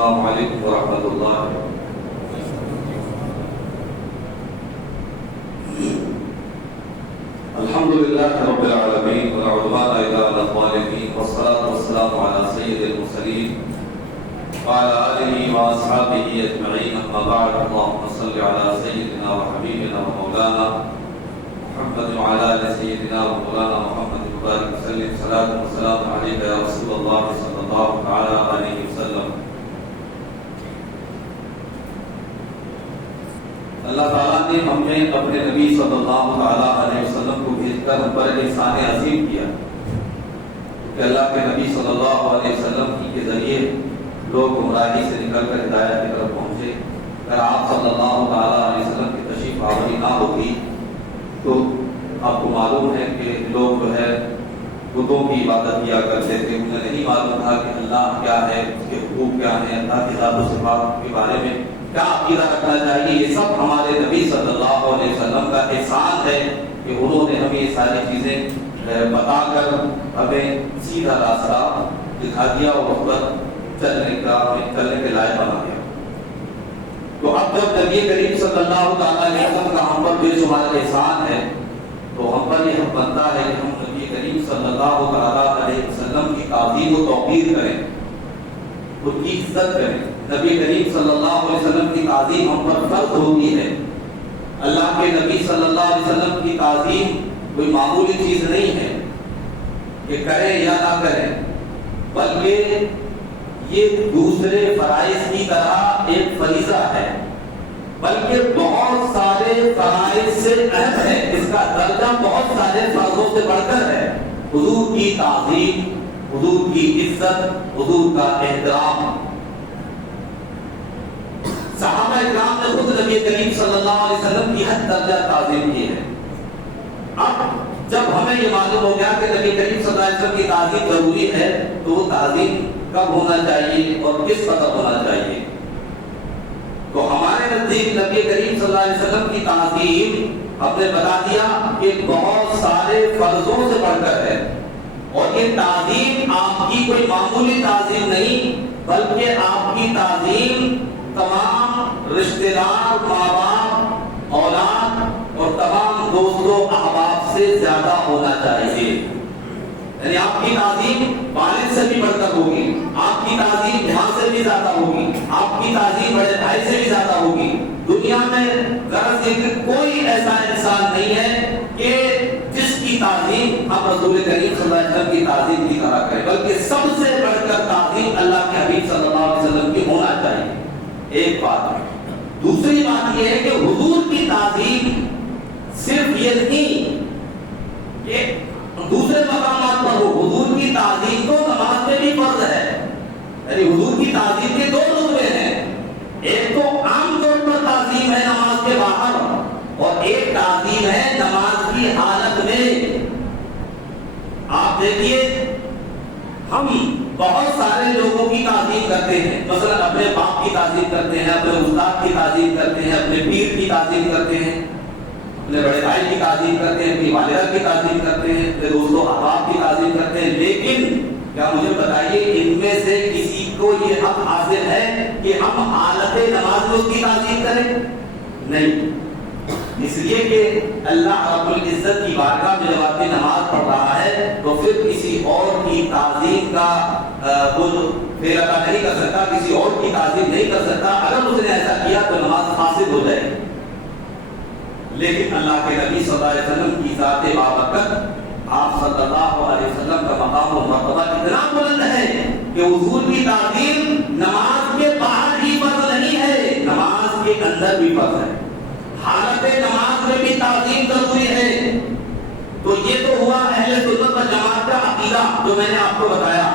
السلام علیکم ورحمۃ اللہ۔ الحمد للہ رب العالمین ولا عدوان الا علی الظالمین والصلاة والسلام علی سید المرسلین وعلى آلہ واصحابہ اجمعین، اما بعد، اللهم صل علی سیدنا وحبیبنا ومولانا محمد وعلى آل سیدنا ومولانا محمد وبارک وسلم۔ صلاۃ والسلام علیک یا رسول اللہ صلی اللہ تعالی علیہ وسلم۔ اللہ تعالیٰ نے ہمیں اپنے نبی صلی اللہ تعالیٰ علیہ وسلم کو بھیج کر ہم پر احسان عظیم کیا کہ اللہ کے نبی صلی اللہ علیہ وسلم کے ذریعے لوگ گمراہی سے نکل کر ہدایت کی طرف پہنچے۔ اگر آپ صلی اللہ تعالیٰ علیہ وسلم کی تشریف آوری نہ ہوتی تو آپ کو معلوم ہے کہ لوگ جو ہے بتوں کی عبادت کیا کرتے تھے، انہیں نہیں معلوم تھا کہ اللہ کیا ہے، اس کے حقوق کیا ہیں، اللہ کی ذات و صفات کے بارے میں کیا عقیدہ رکھنا چاہیے۔ یہ سب ہمارے نبی صلی اللہ علیہ وسلم کا احسان ہے کہ انہوں نے ہمیں یہ ساری چیزیں بتا کر ہمیں سیدھا راستہ دکھا دیا اور اس پر چلنے کے لائق بنا دیا۔ تو اب جب نبی کریم صلی اللہ تعالیٰ علیہ وسلم کا ہم پر بے شمار احسان ہے تو ہم پر یہ حق بنتا ہے کہ ہم نبی کریم صلی اللہ تعالیٰ علیہ وسلم کی تعظیم و توقیر کریں، ان کی عزت کریں۔ نبی کریم صلی اللہ علیہ وسلم کی تعظیم ہم پر فرض ہوتی ہے۔ اللہ کے نبی صلی اللہ علیہ وسلم کی تعظیم کوئی معمولی چیز نہیں ہے کہ کریں یا نہ کریں، بلکہ یہ دوسرے فرائض کی طرح ایک فریضہ ہے، بلکہ بہت سارے فرائض سے اہم ہے، اس کا درجہ بہت سارے فرضوں سے بڑھ کر ہے۔ حضور کی تعظیم، حضور کی عزت، حضور کا احترام۔ صحابہ اکرام نے خود نبی کریم صلی اللہ علیہ وسلم کی حد درجہ تعظیم کی ہے۔ اب جب ہمیں یہ معلوم ہو گیا کہ نبی کریم صلی اللہ علیہ وسلم کی تعظیم ضروری ہے تو وہ تعظیم کب ہونا چاہیے اور کس قدر ہونا چاہیے؟ تو ہمارے نزدیک نبی کریم صلی اللہ علیہ وسلم کی تعظیم ہم نے بتا دیا کہ بہت سارے فرضوں سے بڑھ کر ہے، اور یہ تعظیم آپ کی کوئی معمولی تعظیم نہیں، بلکہ آپ کی تعظیم تمام رشتہ دار، ماں باپ، اولاد اور تمام دوستوں احباب سے زیادہ ہونا چاہیے۔ یعنی آپ کی تعظیم والد سے بھی بڑھ کر ہوگی، آپ کی تعظیم ماں سے بھی زیادہ ہوگی، آپ کی تعظیم بڑے بھائی سے بھی زیادہ ہوگی۔ دنیا میں غرض یہ کہ کوئی ایسا انسان نہیں ہے کہ جس کی تعظیم ہم رسول کریم صلی اللہ علیہ وسلم کی تعظیم کی طرح کریں، بلکہ سب سے بڑھ کر تعظیم اللہ کے حبیب صلی اللہ علیہ وسلم کی ہونا چاہیے۔ ایک بات ہے۔ دوسری بات یہ ہے کہ حضور کی تعظیم صرف یہ نہیں کہ دوسرے مقامات پر ہو، حضور کی تعظیم تو نماز میں بھی فرض ہے۔ یعنی حضور کی تعظیم کے دو رتبے ہیں، ایک تو عام طور پر تعظیم ہے نماز کے باہر، اور ایک تعظیم ہے نماز کی حالت میں۔ آپ دیکھیے ہم بہت سارے لوگوں کی تعظیم کرتے ہیں، مثلا اپنے باپ کی تعظیم کرتے ہیں، اپنے استاد کی تعظیم کرتے ہیں، اپنے پیر کی تعظیم کرتے ہیں، اپنے بڑے بھائی کی تعظیم کرتے ہیں، اپنی والدہ کی تعظیم کرتے ہیں، اپنے دوستوں احباب کی تعظیم کرتے ہیں، لیکن کیا مجھے بتائیے ان میں سے کسی کو یہ حق حاصل ہے کہ ہم حالت نماز میں اس کی تعظیم کریں؟ نہیں۔ اس لیے کہ اللہ رب العزت کی بارگاہ میں جب آدمی نماز پڑھ رہا ہے تو پھر کسی اور کی تعظیم کا وہ پھر ادا نہیں کر سکتا، کسی اور کی تعظیم نہیں کر سکتا۔ اگر اس نے ایسا کیا تو نماز فاسد ہو جائے گی۔ لیکن اللہ کے نبی صلی اللہ علیہ وسلم کی ذات بابرکت، آپ صلی اللہ علیہ وسلم کا مقام و مرتبہ اتنا بلند ہے کہ حضور کی تعظیم نماز کے باہر ہی فرض نہیں ہے، نماز کے اندر بھی فرض ہے۔ حالت نماز میں بھی تعظیم ضروری ہے۔ تو یہ تو ہوا اہل سنت و جماعت کا عقیدہ جو میں نے آپ کو بتایا،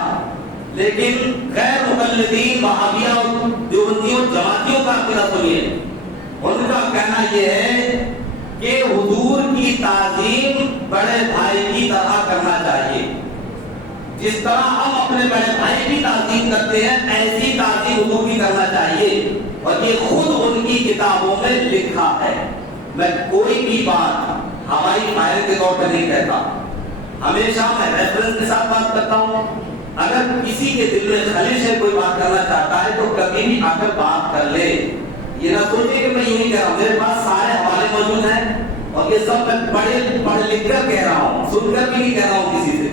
لیکن غیر مقلدین وہابیہ اور دیوبندیوں جماعتیوں کا عقیدہ سنیے۔ ان کا کہنا یہ ہے کہ حضور کی تعظیم بڑے بھائی کی طرح کرنا چاہیے، جس طرح ہم اپنے بڑے بھائی کی تعظیم کرتے ہیں ایسی تعظیم حضور کی کرنا چاہیے، اور یہ خود ان کی کتابوں میں لکھا ہے۔ میں کوئی بھی بات ہماری فائل کے طور پر نہیں کہتا، ہمیشہ میں ریفرنس کے ساتھ بات کرتا ہوں، اگر کسی کے دل میں خلش ہے، کوئی بات کرنا چاہتا ہے تو کبھی بھی آ کر بات کر لے. یہ نہ سوچے کہ میں یوں ہی کہہ رہا ہوں، میرے پاس سارے حوالے موجود ہیں اور یہ سب میں پڑھ لکھ کر کہہ رہا ہوں، سن کر بھی نہیں کہہ رہا ہوں کسی سے.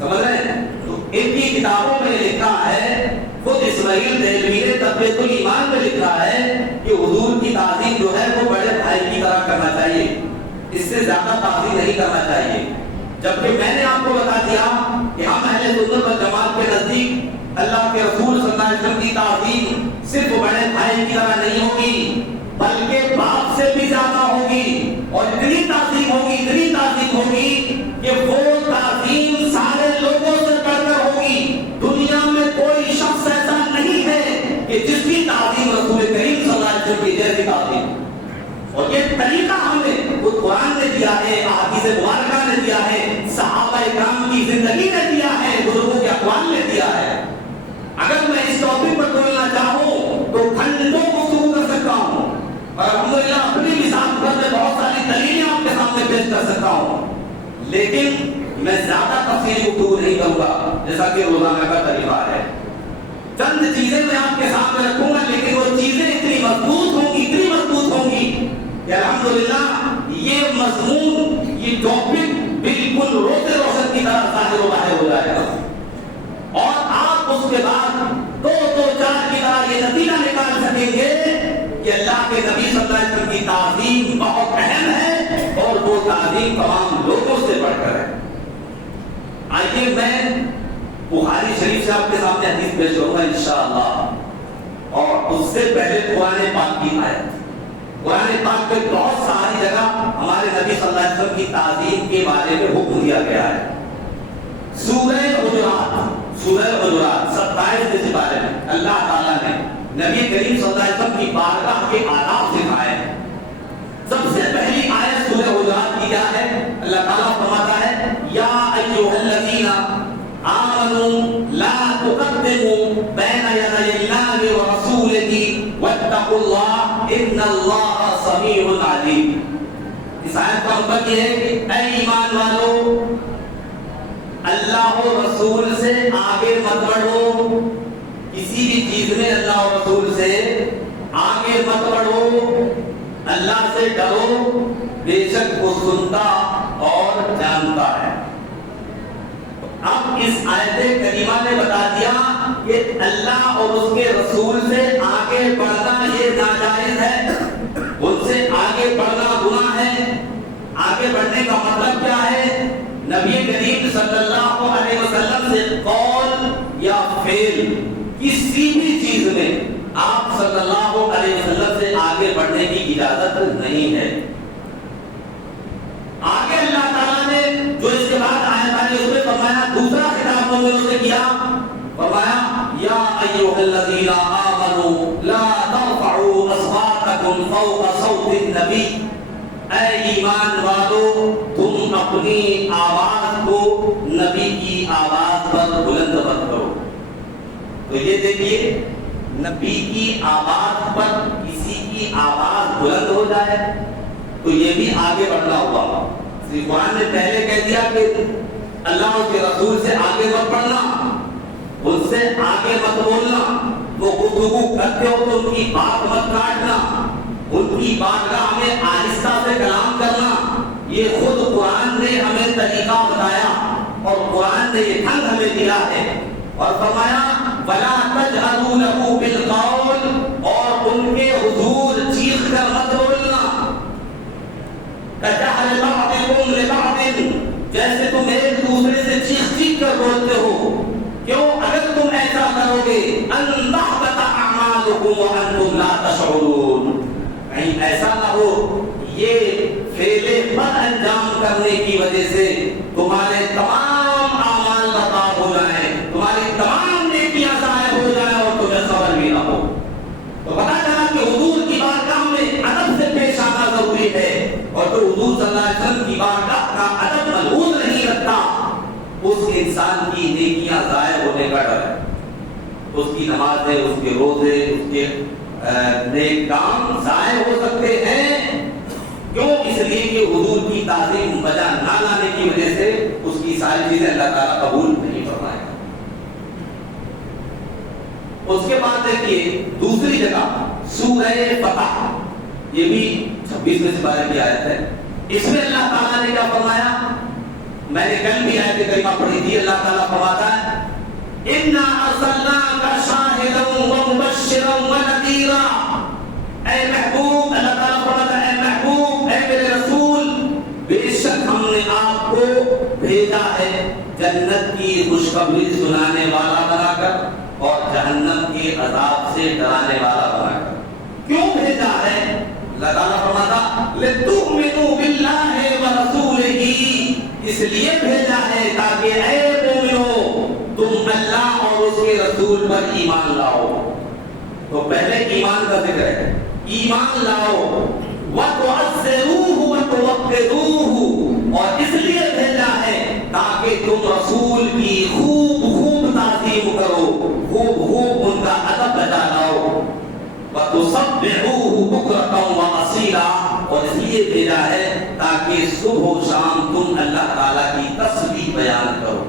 سمجھ رہے ہیں؟ تو ان کی کتابوں میں لکھا ہے، خود اسماعیل دہلوی نے تقویۃ الایمان میں لکھا ہے کہ حضور کی تعظیم جو ہے وہ بڑے بھائی کی طرح کرنا چاہیے، اس سے زیادہ تعظیم نہیں کرنا چاہیے. جبکہ میں نے آپ کو بتا دیا کہ ہم اہل سنت والجماعت کے نزدیک اللہ کے رسول صلی اللہ علیہ وسلم کی تعظیم صرف بڑے بھائی کی طرح نہیں ہوگی، بلکہ باپ سے بھی زیادہ ہوگی، اور اتنی تعظیم ہوگی کہ وہ تعظیم سارے لوگوں سے بڑھ کر ہوگی. دنیا میں کوئی شخص ایسا نہیں ہے کہ جس کی تعظیم رسول کریم صلی اللہ علیہ وسلم کی جیسی تعظیم. اور یہ طریقہ ہمیں خود قرآن نے دیا ہے، احادیث مبارکہ نے دیا ہے، صحابہ کرام کی زندگی نے دیا ہے، بزرگوں کے اقوال نے دیا ہے. اگر میں اس ٹاپک پر بولنا چاہوں تو گھنٹوں گفتگو کر سکتا ہوں، اور الحمدللہ اپنی مثال پر میں بہت ساری دلیلیں آپ کے سامنے پیش کر سکتا ہوں، لیکن میں زیادہ تفصیلی گفتگو نہیں کروں گا جیسا کہ روزانہ کا طریقہ ہے. چند چیزیں میں آپ کے سامنے رکھوں گا، لیکن وہ چیزیں اتنی مضبوط ہوں گی کہ الحمدللہ یہ مضمون، یہ ٹاپک بالکل روتے روشن کی طرح ظاہر و باہر ہو جائے گا، اور آپ اس کے بعد دو چار کی طرح یہ نتیجہ نکال سکیں گے کہ اللہ کے نبی صلی اللہ علیہ وسلم کی تعظیم بہت اہم ہے، اور وہ تعظیم تمام لوگوں سے بڑھ کر ہے. آئیے میں بخاری شریف سے آپ کے سامنے حدیث پیش کروں گا انشاءاللہ، اور اس سے پہلے قرآن پاک کی آیت. قرآن پاک میں بہت ساری جگہ ہمارے نبی صلی اللہ علیہ وسلم کی تعظیم کے بارے میں حکم دیا گیا ہے. سورہ حجرات 27 کے بارے میں اللہ تعالیٰ نے نبی کریم صلی اللہ علیہ وسلم کی بارگاہ کے آداب سکھائے. سب سے پہلی آیت سورہ حجرات کی کیا ہے؟ اللہ تعالیٰ فرماتا ہے یا ایھا الذین آمنوا لا تقدموا بین یدی اللہ ورسولہ واتقوا اللہ ان اللہ سمیع علیم. اس آیت کا مطلب یہ ہے کہ اے ایمان والو، اللہ و رسول سے آگے مت بڑھو، کسی بھی چیز میں اللہ و رسول سے آگے مت بڑھو، اللہ سے ڈرو، بے شک وہ سنتا اور جانتا ہے. اب اس آیت کریمہ نے بتا دیا کہ اللہ اور اس کے رسول سے آگے بڑھنا یہ ناجائز ہے، ان سے آگے بڑھنا گناہ ہے. آگے بڑھنے کا مطلب کیا ہے؟ نبی کریم صلی اللہ علیہ وسلم سے قول یا فعل کسی بھی چیز میں آپ صلی اللہ علیہ وسلم سے آگے بڑھنے کی اجازت نہیں ہے. آگے اللہ تعالیٰ نے جو اس کے بعد آیت آئی اس میں فرمایا، دوسرا خطاب مومنوں سے کیا، فرمایا یا ایھا الذین آمنوا لا ترفعوا اصواتکم فوق صوت النبی. اے ایمان والو، تم اپنی آواز کو نبی کی آواز پر بلند مت کرو. تو یہ دیکھیے، نبی کی آواز پر کسی کی آواز بلند ہو جائے تو یہ بھی آگے بڑھنا ہوا. قرآن نے پہلے کہہ دیا کہ اللہ کے رسول سے آگے مت بڑھنا، ان سے آگے مت بولنا، وہ گفتگو کرتے ہو تو ان کی بات مت کاٹنا، ان کی بارگاہ میں آہستہ سے کلام کرنا. یہ خود قرآن نے ہمیں طریقہ بتایا اور قرآن نے یہ ڈھنگ ہمیں دیا ہے، اور فرمایا وَلَا تَجْهَرُوا لَهُ بِالْقَوْلِ، اور ان کے حضور چیخ کر مت بولنا. كَجَهْرِ بَعْضِكُمْ لِبَعْضٍ، جیسے تم ایک دوسرے سے چیخ کر بولتے ہو. کیوں؟ اگر تم ایسا کرو گے أَن تَحْبَطَ أَعْمَالُكُمْ وَأَنْتُمْ لَا تَشْعُرُونَ، کہیں ایسا نہ ہو یہ فعل بد انجام کرنے کی وجہ سے تمہارے تمام اعمال برباد ہو جائیں، تمہاری تمام نیکیاں ضائع ہو جائیں اور تمہیں خبر بھی نہ ہو. تو پتہ چلا کہ حضور کی بارگاہ میں ادب سے پیش آنا ضروری ہے، اور جو حضور صلی اللہ علیہ وسلم کی بارگاہ کا ادب ملحوظ نہیں رکھتا اس انسان کی نیکیاں ضائع ہونے کا ڈر ہے. اس کی نمازیں، اس کے روزے، اس کے نیک کام ضائع ہو سکتے ہیں. کیوں؟ اس لیے کہ حضور کی تعظیم بجا نہ لانے کی وجہ سے اس کی ساری چیزیں اللہ تعالیٰ قبول نہیں فرمائے گا. اس کے بعد دیکھیے دوسری جگہ سورہ فتح، یہ بھی 26ویں سپارے کی آیت ہے، اس میں اللہ تعالیٰ نے کیا فرمایا؟ میں نے کل بھی آیت کریمہ پڑھی تھی، اللہ تعالیٰ فرماتا ہے اِنَّا أَرْسَلْنَاكَ شَاهِدًا وَمُبَشِّرًا وَنَذِيرًا، اے محبوب، اللہ تعالیٰ فرماتا ہے اے محبوب، اے میرے رسول، بے شک ہم نے آپ کو بھیجا ہے جنت کی خوشخبری سنانے والا بنا کر اور جہنم کے عذاب سے ڈرانے والا بنا کر۔ کیوں بھیجا ہے؟ اللہ تعالیٰ فرماتا لِتُؤْمِنُوا بِاللَّهِ وَرَسُولِهِ، اس لیے بھیجا ہے تاکہ اے مومنو تم اللہ اور اس کے رسول پر ایمان لاؤ۔ تو پہلے ایمان کا ذکر ہے، ایمان لاؤ، وَتُعَزِّرُوهُ وَتُوَقِّرُوهُ، اور اس لیے بھیجا ہے تاکہ تم رسول کی خوب خوب تعظیم کرو، خوب خوب ان کا ادب بجا لاؤ، وَتُسَبِّحُوهُ بُكْرَةً وَأَصِيلًا، اور اس لیے بھیجا ہے تاکہ صبح و شام تم اللہ تعالیٰ کی تسبیح بیان کرو،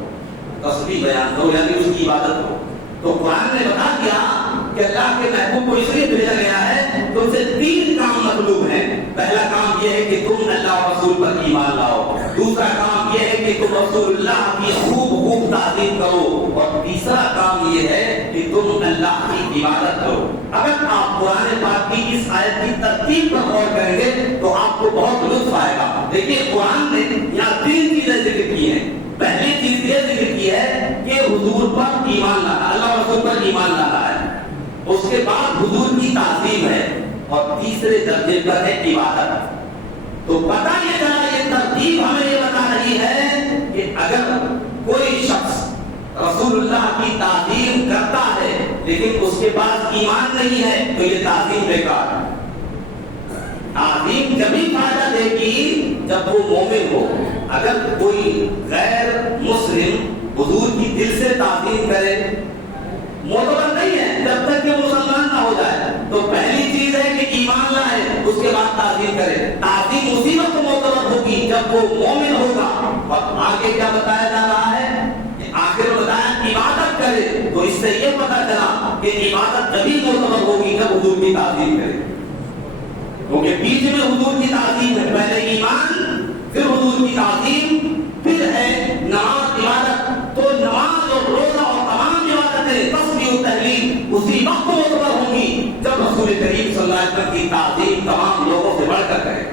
تسبیح بیان کرو یعنی اس کی عبادت کرو۔ تو قرآن نے بتا دیا کہ اللہ کے محبوب کو اس لیے بھیجا گیا ہے، تم سے 3 کام مطلوب ہیں۔ پہلا کام یہ ہے کہ تم اللہ اور رسول پر ایمان لاؤ، دوسرا کام یہ ہے کہ تم رسول اللہ کی خوب خوب تعظیم کرو، اور تیسرا کام یہ ہے کہ تم اللہ کی عبادت کرو۔ اگر آپ قرآن پاک کی اس آیت کی ترتیب پر غور کریں گے تو آپ کو بہت لطف آئے گا۔ دیکھیے قرآن نے یہاں 3 چیزیں ذکر کی ہیں۔ پہلی چیز یہ ذکر کی ہے کہ حضور پر ایمان لانا، اللہ اور رسول پر ایمان لانا ہے، اس کے بعد حضور کی تعظیم ہے، اور تیسرے درجے پر ہے عبادت۔ تو پتہ یہ چلا، یہ ترتیب ہمیں یہ بتا رہی ہے کہ اگر کوئی شخص رسول اللہ کی تعظیم کرتا ہے لیکن اس کے پاس ایمان نہیں ہے تو یہ تعظیم بیکار ہے۔ تعظیم جبھی فائدہ دے گی جب وہ مومن ہو۔ اگر کوئی غیر مسلم حضور کی دل سے تعظیم کرے معتبر نہیں ہے جب تک کہ مسلمان نہ ہو جائے۔ تو پہلی چیز ہے کہ ایمان لائے، اس کے بعد تعظیم کرے۔ تعظیم اسی وقت معتبر ہوگی جب وہ مومن ہوگا۔ اور آگے کیا بتایا جا رہا ہے؟ آخر میں بتایا عبادت کرے، تو اس سے یہ پتا چلا کہ عبادت تبھی معتبر ہوگی جب حضور کی تعظیم کرے، کیونکہ بیچ میں حضور کی تعظیم ہے، پہلے ایمان پھر حضور کی تعظیم پھر ہے نماز عبادت۔ تو نماز اور روزہ اور تمام عبادتیں تسبیح و تحلیل اسی وقت معتبر ہوں گی جب رسول کریم صلی اللہ علیہ وسلم کی تعظیم تمام لوگوں سے بڑھ کر کرے۔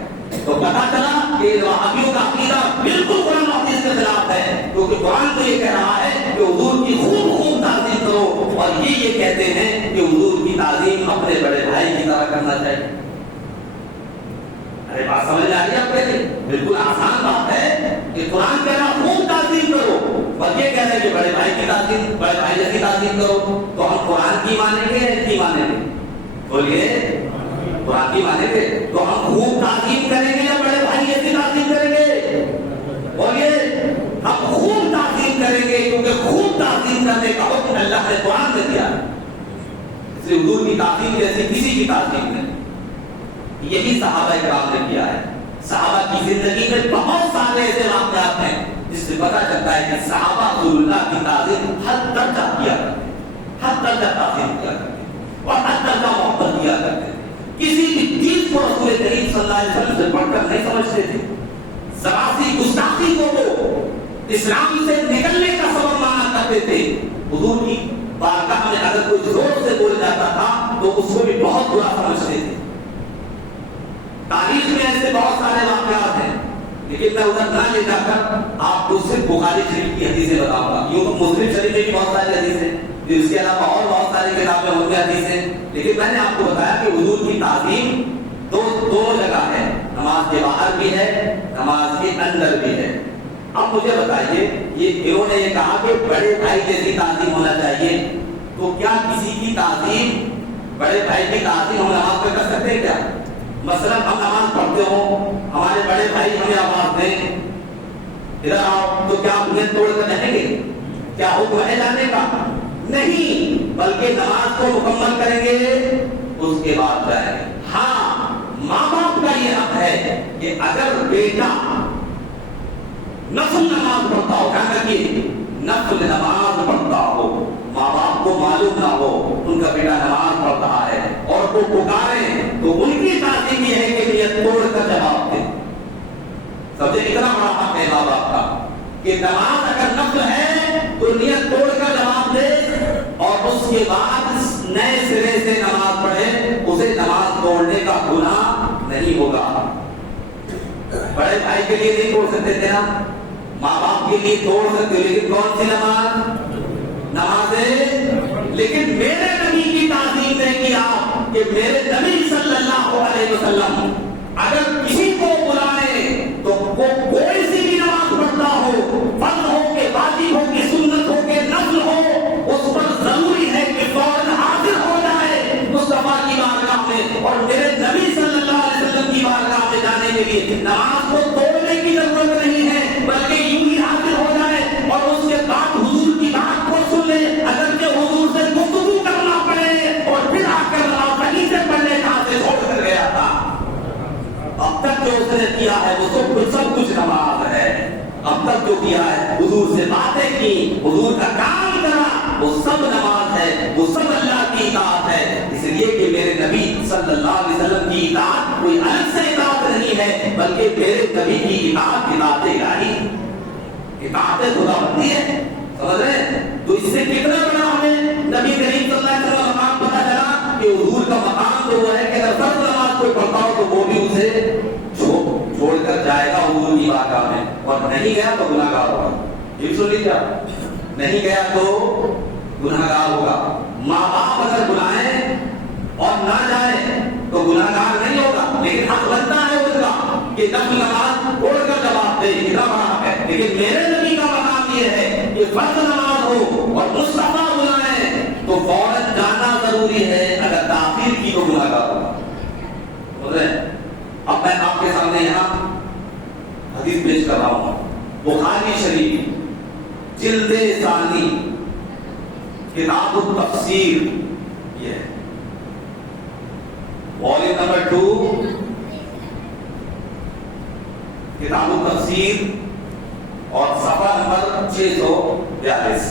تو پتا چلا کہ وہابیوں کا عقیدہ بالکل قرآن و حدیث کے خلاف ہے، کیونکہ قرآن تو یہ کہہ رہا ہے کہ حضور کی خوب خوب تعظیم کرو، اور یہ کہتے ہیں کہ حضور کی تعظیم اپنے بڑے بھائی کی طرح کرنا چاہیے۔ ارے بات سمجھ آ رہی ہے آپ کے لیے؟ بالکل آسان بات ہے کہ قرآن کہہ رہا خوب تعظیم کرو، اور یہ کہہ رہے ہیں کہ بڑے بھائی کی تعظیم، بڑے بھائی جیسی تعظیم کرو۔ تو ہم قرآن کی مانیں گے یا اس کی مانیں گے؟ بولیے، قرآن کی مانیں گے تو ہم خوب تعظیم کریں گے یا بڑے بھائی جیسی تعظیم کریں گے؟ بولیے، ہم خوب تعظیم کریں گے، کیونکہ خوب تعظیم کرنے کا حکم اللہ نے قرآن میں دیا ہے، اس لیے حضور کی تعظیم جیسی کسی کی تعظیم نہیں۔ یہی صحابہ کرام نے کیا ہے۔ صحابہ کی زندگی میں بہت سارے ایسے واقعات ہیں جس سے پتہ چلتا ہے کہ صحابہ رسول اللہ کی تعظیم حد درجہ کیا کرتے، حد درجہ تعظیم کیا کرتے اور حد درجہ محبت کیا کرتے۔ کسی بھی چیز کو رسول کریم صلی اللہ علیہ وسلم سے بڑھ کر نہیں سمجھتے تھے۔ ذراتی گستاخی کو وہ اسلام سے نکلنے کا سبب مانا کرتے تھے۔ حضور کی بارگاہ میں اگر کوئی زور سے بول جاتا تھا تو اس کو بھی بہت برا سمجھتے تھے۔ تاریخ میں ایسے بہت سارے واقعات ہیں، لیکن میں ادھر نہ لے جا کر آپ کو صرف بخاری شریف کی حدیثیں بتاؤں گا۔ یوں تو مسلم شریف میں بھی بہت ساری حدیثیں، اس کے علاوہ اور بہت ساری کتابیں ان میں حدیثیں، لیکن میں نے آپ کو بتایا کہ حضور کی تعظیم دو جگہ ہے، نماز کے باہر بھی ہے، نماز کے اندر بھی ہے۔ اب مجھے بتائیے، انہوں نے یہ کہا کہ بڑے بھائی جیسی تعظیم ہونا چاہیے، تو کیا کسی کی تعظیم، بڑے بھائی کی تعظیم ہم نماز پہ کر سکتے ہیں کیا؟ مثلا ہم نماز پڑھتے ہوں، ہمارے بڑے بھائی ہمیں آواز دیں ادھر آؤ، تو کیا نیت توڑ کر رہیں گے؟ کیا حکم ہے جانے کا؟ نہیں، بلکہ نماز کو مکمل کریں گے اس کے بعد جائیں گے۔ ہاں، ماں باپ کا یہ حق ہے کہ اگر بیٹا نفل نماز پڑھتا ہو، کیا کہتی نفل نماز پڑھتا ہو، ماں باپ کو معلوم نہ ہو، ان کا سمجھے اتنا بڑا حق ہے ماں باپ کا کہ نماز اگر نفل ہے تو نیت توڑ کر جواب دے اور اس کے بعد نئے سرے سے نماز پڑھے، اسے نماز توڑنے کا گناہ نہیں ہوگا۔ بڑے بھائی کے لیے نہیں توڑ سکتے تھے نا، ماں باپ کے لیے توڑ سکتے، لیکن کون سی نماز ہے؟ لیکن میرے نبی کی تعظیم نے کیا کہ میرے نبی صلی اللہ علیہ وسلم اگر کسی کو بلائے تو وہ کوئی سی بھی نماز پڑھتا ہو، فرض ہو کہ واجب ہو کہ سنت ہو کہ نفل ہو، اس پر ضروری ہے کہ فوراً حاضر ہو جائے مصطفیٰ کی بارگاہ میں، اور میرے نبی صلی اللہ علیہ وسلم کی بارگاہ میں جانے کے لیے نماز کو توڑنے کی ضرورت نہیں ہے، بلکہ یوں ہی حاضر ہو جائے اور اس کے بعد حضور کی بات کو سن لے، اگرچہ حضور سے گفتگو کرنا پڑے اور پھر آ کر نماز کہیں سے پڑھنے کہاں سے چھوڑ کر گیا تھا۔ اب تک جو اس نے کیا ہے وہ سب کچھ نماز ہے۔ اب تک جو کیا ہے، حضور سے باتیں کی، حضور کا کام کرا، وہ سب نماز ہے، وہ سب اللہ کی اطاعت ہے۔ اس لیے کہ میرے نبی صلی اللہ علیہ وسلم کی اطاعت کوئی الگ سے اطاعت نہیں ہے، بلکہ میرے نبی کی اطاعت اطاعت الہی، اطاعت خدا بندی ہے۔ سمجھ رہے ہیں؟ تو اس سے کتنا بڑا ہمیں نبی کریم صلی اللہ علیہ وسلم کا مقام پتہ چلا کہ حضور کا مقام تو وہ ہے کہ اگر فرض نماز کوئی پڑھتا ہو تو وہ بھی اسے چھوڑ کر جائے گا حضور کی بارگاہ میں، اور نہیں گیا تو گناہگار ہوگا۔ یہ سن لیجیے، نہیں گیا تو گناہگار ہوگا۔ ماں باپ اگر بلائیں اور نہ جائیں تو گناہگار نہیں ہوگا، لیکن حق بنتا ہے ان کا کہ نفل نماز چھوڑ کر جواب دے، اتنا بڑا حق ہے۔ لیکن میرے نبی کا مقام یہ ہے کہ فرض نماز ہو اور مصطفیٰ بلائیں تو فوراً جانا ضروری ہے، اگر تاخیر کی تو گناہگار ہوگا۔ اب میں آپ کے سامنے یہاں حدیث پیش کر رہا ہوں، بخاری شریف جلد ثانی کتاب التفسیر، یہ ہے والیوم نمبر 2 کتاب التفسیر اور صفحہ نمبر 642۔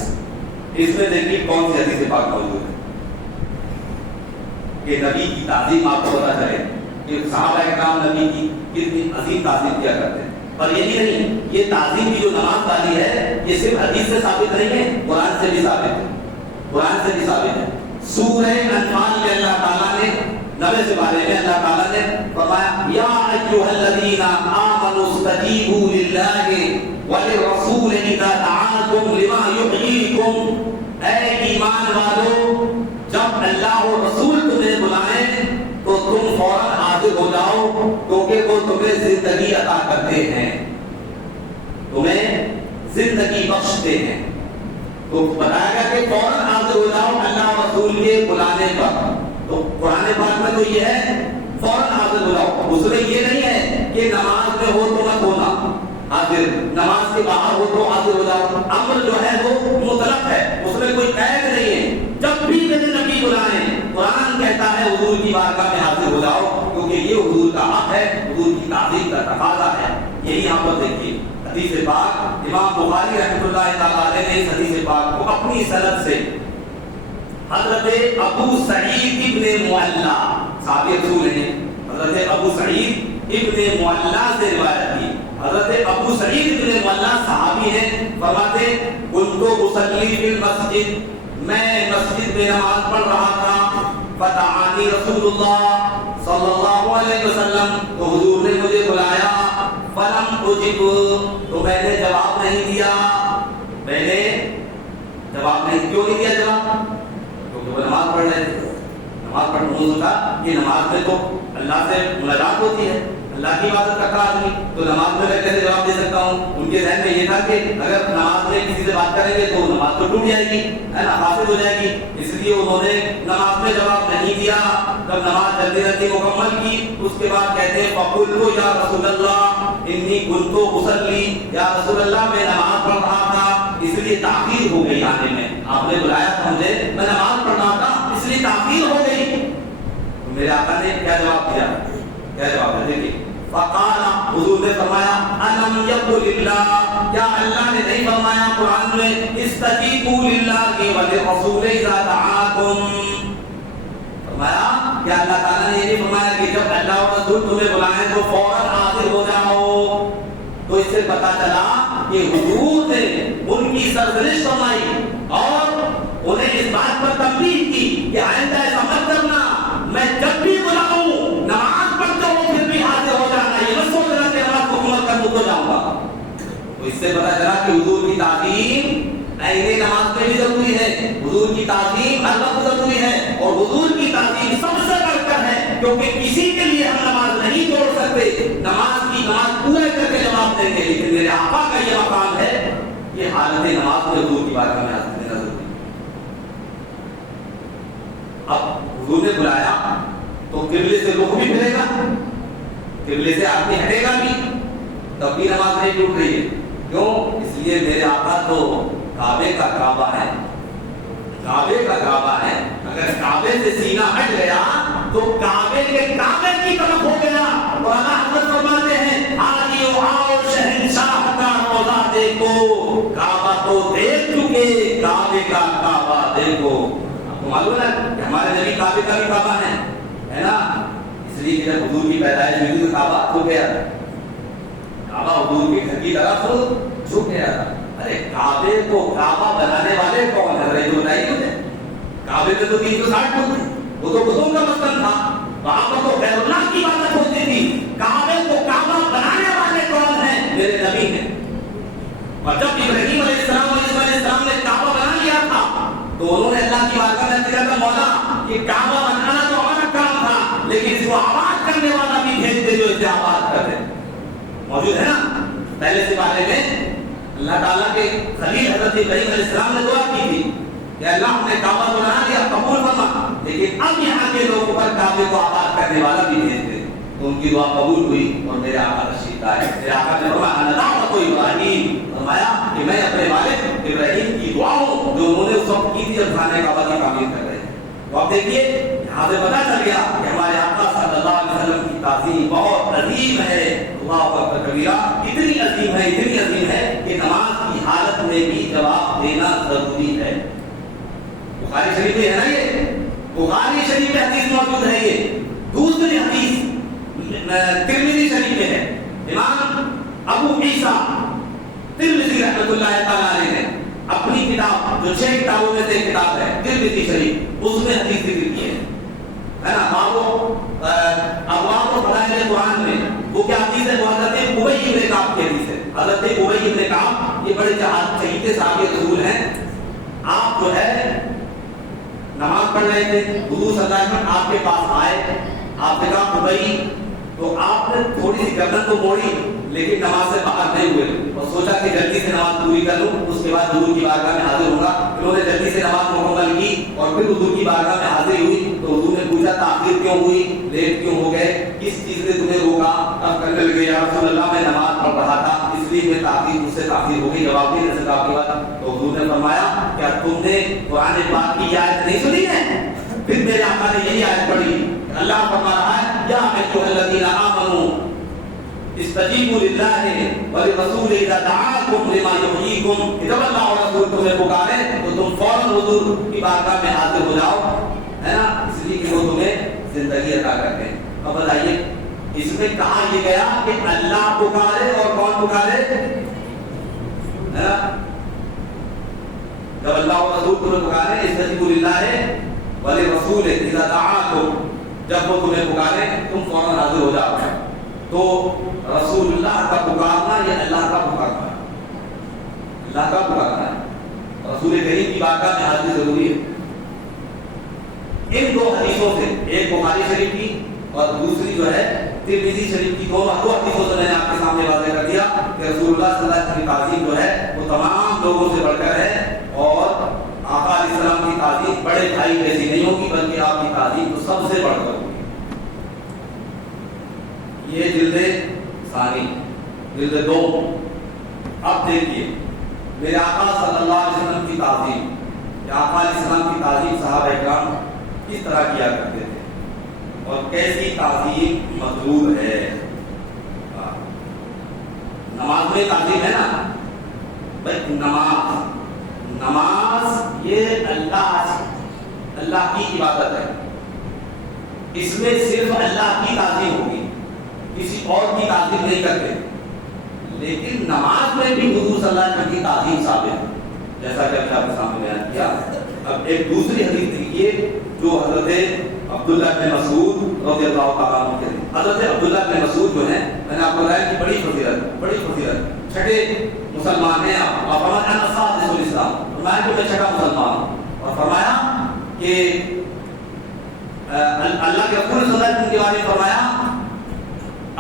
اس میں دیکھیے کون سی حدیث پاک موجود ہے کہ نبی کی تعظیم آپ کو پتہ چلے کہ صحابہ کرام نبی کی کتنی عظیم تعظیم کیا کرتے ہیں۔ پر یہی نہیں، یہ تعظیم کی جو نماز والی ہے یہ صرف حدیث سے ثابت نہیں ہے، قرآن سے بھی ثابت ہے، قرآن سے بھی ثابت ہے۔ سورہ انفال میں اللہ تعالیٰ نے نبی سے بارے میں اللہ تعالیٰ نے فرمایا یا ایھا الذین آمنوا استجیبوا للہ وللرسول اذا دعاکم لما یحییکم، اے ایمان والو جب اللہ و رسول تمہیں بلائیں تو تم فوراً حاضر ہو جاؤ، کیونکہ وہ تمہیں زندگی عطا کرتے ہیں، تمہیں زندگی بخشتے ہیں۔ تو بتایا گیا کہ فوراً حاضر ہو جاؤ اللہ و رسول کے بلانے پر۔ تو قرآن پاک میں تو یہ ہے فوراً حاضر ہو جاؤ، اس میں یہ نہیں ہے کہ نماز میں ہو تو مت ہونا حاضر، نماز کے باہر ہو تو حاضر ہو جاؤ۔ امر جو ہے وہ مطلق ہے، اس میں کوئی قید نہیں ہے، جب بھی میرے نبی بلائیں قرآن کہتا ہے حضور کی بارگاہ میں حاضر ہو جاؤ، کیونکہ یہ حضور کا حق ہے، حضور کی تعظیم کا تقاضا ہے۔ یہی یہاں پر دیکھیے حدیث پاک، امام بخاری رحمۃ اللہ تعالیٰ علیہ نے اس حدیث پاک کو اپنی سند سے حضرت ابو سعید ابن معلّہ صحابی رسول ہیں، حضرت ابو سعید ابن معلّہ سے روایت کی۔ حضرت ابو سعید ابن معلّہ صحابی ہیں، فرماتے كنت اصلی فی المسجد، میں مسجد میں نماز پڑھ رہا تھا، فتعانی رسول اللہ صلی اللہ علیہ وسلم، تو حضور نے مجھے بلایا، فلم اجب، تو میں نے جواب نہیں دیا، میں نے جواب نہیں، کیوں نہیں دیا جواب؟ وہ نماز پڑھ رہے تھے، نماز پڑھنے ہوتا کہ نماز میں تو اللہ سے ملاقات ہوتی ہے، اللہ کی عبادت کرتا آدمی، تو نماز میں میں کیسے جواب دے سکتا ہوں؟ ان کے ذہن میں یہ تھا کہ اگر نماز میں کسی سے بات کریں گے تو نماز تو ٹوٹ جائے گی، ہے نا، حاصل ہو جائے گی، اس لیے انہوں نے نماز میں جواب نہیں دیا۔ جب نماز جلدی جلدی مکمل کی اس کے بعد کہتے ہیں فقلت یا رسول اللہ انی كنت اصلی، یا رسول اللہ میں نماز پڑھ رہا تھا اس لیے تاخیر ہو گئی آنے میں، آپ نے بلایا تھا مجھے، میں نماز پڑھ رہا تھا اس لیے تاخیر ہو گئی۔ میرے آقا نے کیا جواب دیا؟ کیا جواب ہے؟ دیکھیے فقال، حضور نے فرمایا الم یقل اللہ، کیا اللہ نے نہیں فرمایا قرآن میں استجیبوا للہ وللرسول اذا دعاکم؟ فرمایا کیا اللہ تعالیٰ نے یہ نہیں فرمایا کہ جب اللہ اور رسول تمہیں بلائیں تو فوراً حاضر ہو جاؤ؟ تو اس سے پتا چلا کہ حضور نے ان کی سرزنش فرمائی اور انہیں اس بات پر تنبیہ کی کہ آئندہ ایسا مت کرنا، میں جب بھی بلاؤں نماز پڑھتے ہو پھر بھی حاضر ہو جانا، یہ مت سوچنا کہ نماز مکمل کر دوں تو جاؤں گا۔ تو اس سے پتا چلا کہ حضور کی تعظیم عین نماز میں بھی ضروری ہے، حضور کی تعظیم ہر وقت ضروری ہے، اور حضور کی تعظیم سب سے بڑھ کر ہے، کیونکہ کسی کے لیے ہم نماز نہیں توڑ سکتے، نماز پورا کر کے جواب دیں گے، لیکن میرے آقا کا یہ مقام ہے، یہ حالت نماز میں حضور کی بارگاہ میں حاضر ہونا ضروری ہے۔ اب حضور نے بلایا تو قبلے سے رخ بھی پھرے گا، قبلے سے آدمی ہٹے گا بھی، تب بھی نماز نہیں ٹوٹ رہی ہے۔ کیوں؟ اس لیے میرے آقا تو کعبے کا کعبہ ہے، کعبے کا کعبہ ہے، اگر کعبے سے سینہ ہٹ گیا تو کعبے کے کعبے کی طرف ہو گیا۔ اور اللہ حضرت فرماتے ہیں آجیو آؤ شہنشاہ کا روضہ دیکھو، کعبہ تو دیکھ چکے، کعبے کا کعبہ دیکھو۔ آپ کو معلوم ہے کہ ہمارے نبی کعبے کا بھی کعبہ ہے نا، اس لیے کہ جب حضور کی پیدائش ہوئی تو کعبہ ہو گیا، کعبہ حضور کے گھر کی طرف جھک گیا تھا۔ ارے کعبے کو کعبہ بنانے والے کون ہیں؟ یہ تو بتائیے مجھے۔ کعبے میں تو 360 فٹ تھے، وہ تو بتوں کا مسکن تھا، وہاں پر تو غیر اللہ کی عبادت ہوتی تھی۔ کعبے کو کعبہ بنانے والے کون ہیں؟ میرے نبی ہیں۔ اور جب ابراہیم علیہ السلام اور اسماعیل علیہ السلام نے کعبہ بنا لیا تھا تو انہوں نے اللہ کی بارگاہ میں کہا تھا مولا یہ کعبہ بنانا تو ہمارا کام تھا، لیکن اس کو آباد کرنے والا بھی بھیج دے جو اسے آباد کر دے۔ موجود ہے نا پہلے سے بارے میں اللہ تعالیٰ کے خلیل حضرت ابراہیم علیہ السلام نے دعا کی تھی کہ اللہ ہم نے کعبہ کو بنا لیا، قبول فرما، لیکن اب یہاں کے لوگوں پر کعبے کو آباد کرنے والا بھی بھیج دے۔ تو ان کی دعا قبول ہوئی اور میرے آقا تشریف لائے۔ میرے آقا نے فرمایا انا دعوت ابراہیم، فرمایا کہ میں اپنے والد ابراہیم کی دعا ہوں جو انہوں نے اس وقت کی تھی جب خانہ کعبہ کی تعمیر کر رہے تھے۔ تو آپ دیکھیے یہاں سے پتہ چل گیا کہ ہمارے آقا صلی اللہ علیہ وسلم کی تعظیم بہت عظیم ہے۔ اللہ اکبر کبیرہ، اتنی عظیم ہے، اتنی عظیم ہے کہ نماز کی حالت میں بھی جواب دینا ضروری ہے۔ بخاری شریف میں ہے نا، یہ بخاری شریف میں حدیث موجود ہے۔ یہ دوسری حدیث ترمذی شریف میں ہے، امام ابو عیسیٰ ترمذی رحمۃ اللہ تعالیٰ علیہ نے اپنی کتاب جو 6 کتابوں میں سے کتاب ہے ترمذی شریف، اس میں حدیث ذکر کی ہے نا، ابواب فضائل قرآن میں وہ کیا حدیث ہے؟ حضرت ابی بن کعب کی حدیث ہے۔ حضرت ابی بن کعب یہ بڑے شہید صحابی رسول ہیں۔ آپ جو ہے نماز پڑھ رہے تھے، حضور صلی اللہ علیہ وسلم آپ کے پاس آئے، آپ نے کہا ابی، تو آپ نے تھوڑی سی گردن تو موڑی لیکن نماز سے باہر نہیں ہوئے اور سوچا کہ جلدی سے نماز پوری کر لوں، اس کے بعد حضور کی بارگاہ میں حاضر ہوں گا۔ انہوں نے جلدی سے نماز مکمل کی اور پھر حضور کی بارگاہ میں حاضری ہوئی تو حضور نے پوچھا تاخیر کیوں ہوئی، لیٹ کیوں ہو گئے، کس چیز نے تمہیں روکا؟ اب کہنے لگے یا رسول اللہ میں نماز پڑھ رہا تھا اس لیے میں تاخیر، مجھ سے تاخیر ہو گئی، جواب نہیں دے سکا آپ کی بات۔ تو حضور نے فرمایا کیا تم نے قرآن پاک کی آیت نہیں سنی ہے؟ پھر میرے آقا نے یہی آیت پڑھی، اللہ فرما رہا ہے یا ایھا الذین آمنوا استجیبوا للہ وللرسول اذا دعاکم لما یحییکم، جب اللہ اور رسول تمہیں پکارے تو تم فوراً حضور کی بارگاہ میں حاضر ہو جاؤ، ہے نا، اس لیے کہ وہ تمہیں زندگی عطا کرتے ہیں۔ اب بتائیے اس میں کہا یہ گیا کہ اللہ پکارے اور کون پکارے؟ ہے نا، جب اللہ اور رسول تمہیں پکارے استجیبوا للہ وللرسول اذا دعاکم، جب وہ تمہیں پکارے تم فوراً حاضر ہو جاؤ۔ تو رسول اللہ کا پکارنا یہ اللہ کا پکارنا ہے، اللہ کا پکارنا ہے، رسول کریم کی بارگاہ میں حاضری ضروری ہے۔ ان دو حدیثوں سے، ایک بخاری شریف کی اور دوسری جو ہے ترمذی شریف کی، دو حدیثوں سے میں نے آپ کے سامنے واضح کر دیا کہ رسول اللہ صلی اللہ علیہ وسلم کی تعظیم جو ہے وہ تمام لوگوں سے بڑھ کر ہے، اور آقا علیہ السلام کی تعظیم بڑے بھائی جیسی نہیں ہوگی بلکہ آپ کی تعظیم تو سب سے بڑھ کر ہوگی۔ یہ جلد ثانی، جلد 2۔ اب دیکھیے میرے آقا صلی اللہ علیہ وسلم کی تعظیم، یا آقا علیہ السلام کی تعظیم صحابہ اکرام کس طرح کیا کرتے تھے اور کیسی تعظیم مطلوب ہے۔ نماز میں تعظیم ہے نا بھائی، نماز یہ اللہ کی عبادت ہے، اس میں صرف اللہ کی تعظیم ہوگی، کسی اور کی تعظیم نہیں کرتے، لیکن نماز میں بھی حضور صلی اللہ علیہ وسلم کی تعظیم ثابت ہے، جیسا کہ آپ کے سامنے بیان کیا۔ اب ایک دوسری حدیث دیکھیے جو حضرت عبداللہ بن مسعود رضی اللہ تعالیٰ عنہ کے، حضرت عبداللہ بن مسعود جو ہیں، میں نے آپ کو بتایا کہ بڑی فضیلت، چھٹے مسلمان ہیں آپ، اور فرمایا انا سادس الاسلام، فرمایا کہ میں چھٹا مسلمان ہوں، اور فرمایا کہ اللہ کے رسول صلی اللہ علیہ وسلم کے بارے میں فرمایا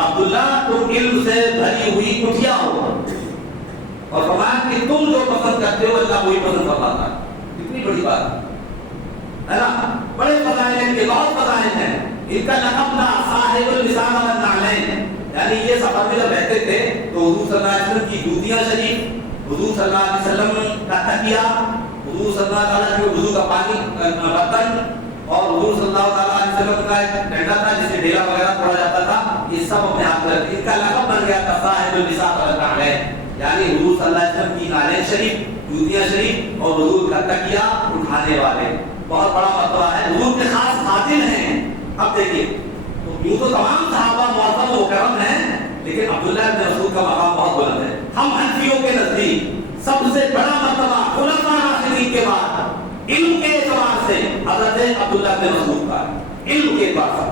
عبداللہ تم علم سے بھری ہوئی کٹیا ہو، اور فرمایا کہ تم جو پسند کرتے ہو اللہ وہی پسند فرماتا ہے۔ کتنی بڑی بات ہے نا، بڑے فضائل ہیں، یہ بہت فضائل ہیں، ان کا لقب تھا صاحب اللسان والنعلین، یعنی یہ سفر میں جب رہتے تھے تو حضور صلی اللہ علیہ وسلم کی جوتیاں شریف، حضور صلی اللہ علیہ وسلم کا تکیہ، حضور صلی اللہ علیہ وسلم وضو کا پانی برتن، اور حضور صلی اللہ علیہ وسلم کا ایک ڈنڈا تھا جسے ڈیلا وغیرہ پڑا جاتا تھا، یہ سب اپنے ہاتھ میں رکھتے، ان کا لقب بن گیا تھا صاحب اللسان والنعلین، یعنی حضور صلی اللہ علیہ وسلم کی نعلین شریف، جوتیاں شریف اور حضور کا تکیہ اٹھانے والے، بہت بڑا مرتبہ ہے، حضور کے خاص خادم ہیں۔ اب دیکھیے تو یوں تو تمام صحابہ معظم و کرم ہیں، لیکن عبداللہ بن مسعود کا مقام بہت بلند ہے۔ ہم حنفیوں کے نزدیک سب سے بڑا مرتبہ خلفاء راشدین کے بعد علم کے اعتبار سے حضرت عبداللہ بن مسعود کا، علم کے اعتبار سے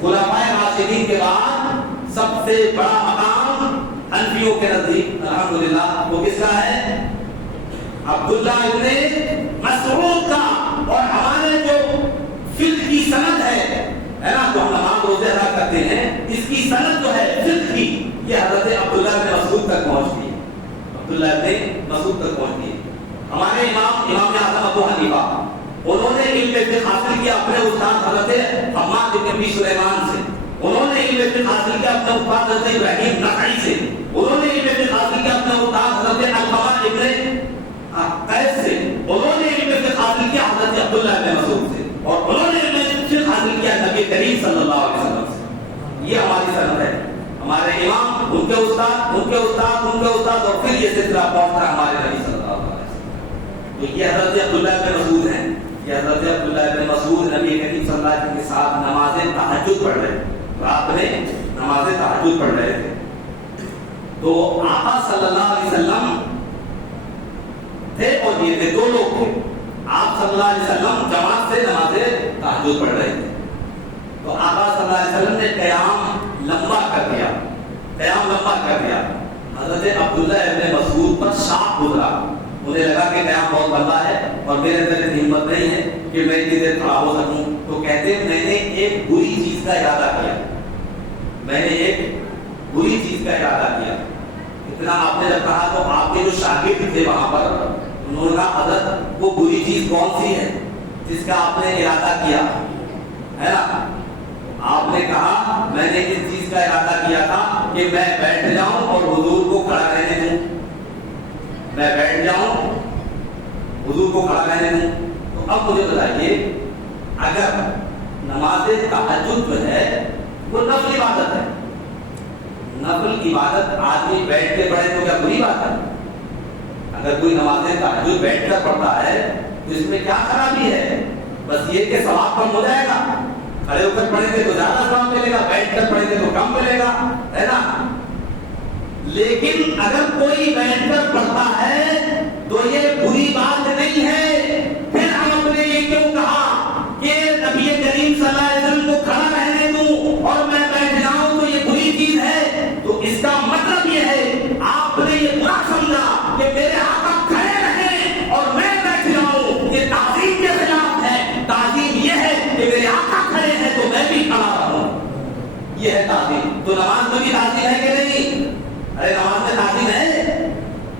خلفاء راشدین کے بعد سب سے بڑا مقام حنفیوں کے نزدیک الحمدللہ وہ کس کا ہے؟ عبداللہ ابن مسعود کا۔ اور ہمارے جو فقہ کی سند ہے نا، جو ہم نماز روزے ادا کرتے ہیں، اس کی سند جو ہے فقہ کی، یہ حضرت عبداللہ بن مسعود تک پہنچتی ہے، عبداللہ بن مسعود تک پہنچتی ہے۔ ہمارے امام اعظم ابو حنیفہ، انہوں نے علم فقہ حاصل کیا اپنے استاد حضرت حماد بن ابی سلیمان سے، انہوں نے علم فقہ حاصل کیا اپنے استاد حضرت ابراہیم نخعی سے، انہوں نے علم فقہ حاصل کیا اپنے استاد حضرت علقمہ ابن قیس سے، انہوں نے علم فقہ حاصل کیا حضرت عبداللہ بن مسعود سے، اور انہوں نے علم فقہ حاصل کیا نبی کریم صلی اللہ علیہ وسلم سے۔ یہ ہماری سند ہے، ہمارے امام، ان کے استاد، ان کے استاد، ان کے استاد، اور پھر یہ سلسلہ پہنچتا ہمارے نبی صلی اللہ علیہ وسلم۔ تو یہ حضرت عبداللہ بن مسعود ہیں، یہ حضرت عبداللہ بن مسعود نبی کریم صلی اللہ علیہ وسلم کے ساتھ نماز تہجد پڑھ رہے تھے، رات میں نماز تہجد پڑھ رہے تھے، تو آقا صلی اللہ علیہ وسلم تھے اور یہ تھے، دو لوگ تھے، آپ صلی اللہ علیہ وسلم جماعت سے نماز تہجد پڑھ رہے تھے، تو آقا صلی اللہ علیہ وسلم نے قیام لمبا کر دیا، قیام لمبا کر دیا، حضرت عبداللہ ابن مسعود پر شاق گزرا، مجھے لگا کہ قیام بہت لمبا ہے اور میرے اندر اتنی ہمت نہیں ہے کہ میں اتنی دیر کھڑا ہو سکوں، تو کہتے ہیں میں نے ایک بری چیز کا ارادہ کیا، میں نے ایک بری چیز کا ارادہ کیا۔ اتنا آپ نے جب کہا تو آپ کے جو شاگرد تھے وہاں پر، انہوں نے کہا حضرت وہ بری چیز کون سی ہے جس کا آپ نے ارادہ کیا ہے نا؟ آپ نے کہا میں نے اس چیز کا ارادہ کیا تھا کہ میں بیٹھ جاؤں اور حضور کو کھڑا رہنے دوں، میں بیٹھ جاؤں حضور کو کھڑا رہنے دوں۔ تو اب مجھے بتائیے، اگر نماز تہجد جو ہے وہ نفل عبادت ہے، نفل عبادت آدمی بیٹھ کے پڑھے تو کیا بری بات ہے؟ اگر کوئی نماز تہجد بیٹھ کر پڑھتا ہے تو اس میں کیا خرابی ہے؟ بس یہ کہ ثواب کم ہو جائے گا، کھڑے ہو کر پڑھیں گے تو زیادہ ثواب ملے گا، بیٹھ کر پڑھیں گے تو کم ملے گا، ہے نا؟ لیکن اگر کوئی بیٹھ کر پڑھتا ہے تو یہ بری بات نہیں ہے۔ پھر ہم نے یہ کیوں کہا کہ نبی کریم صلی اللہ علیہ وسلم کو کھڑا رہنے دوں اور میں بیٹھ جاؤں تو یہ بری چیز ہے؟ تو اس کا مطلب یہ ہے آپ نے یہ برا سمجھا کہ میرے آقا کھڑے رہیں اور میں بیٹھ جاؤں، یہ تعظیم کے خلاف ہے۔ تعظیم یہ ہے کہ میرے آقا کھڑے ہیں تو میں بھی کھڑا رہوں، یہ ہے تعظیم۔ تو نماز میں بھی تعظیم ہے کہ نہیں؟ ارے نماز میں تعظیم ہے،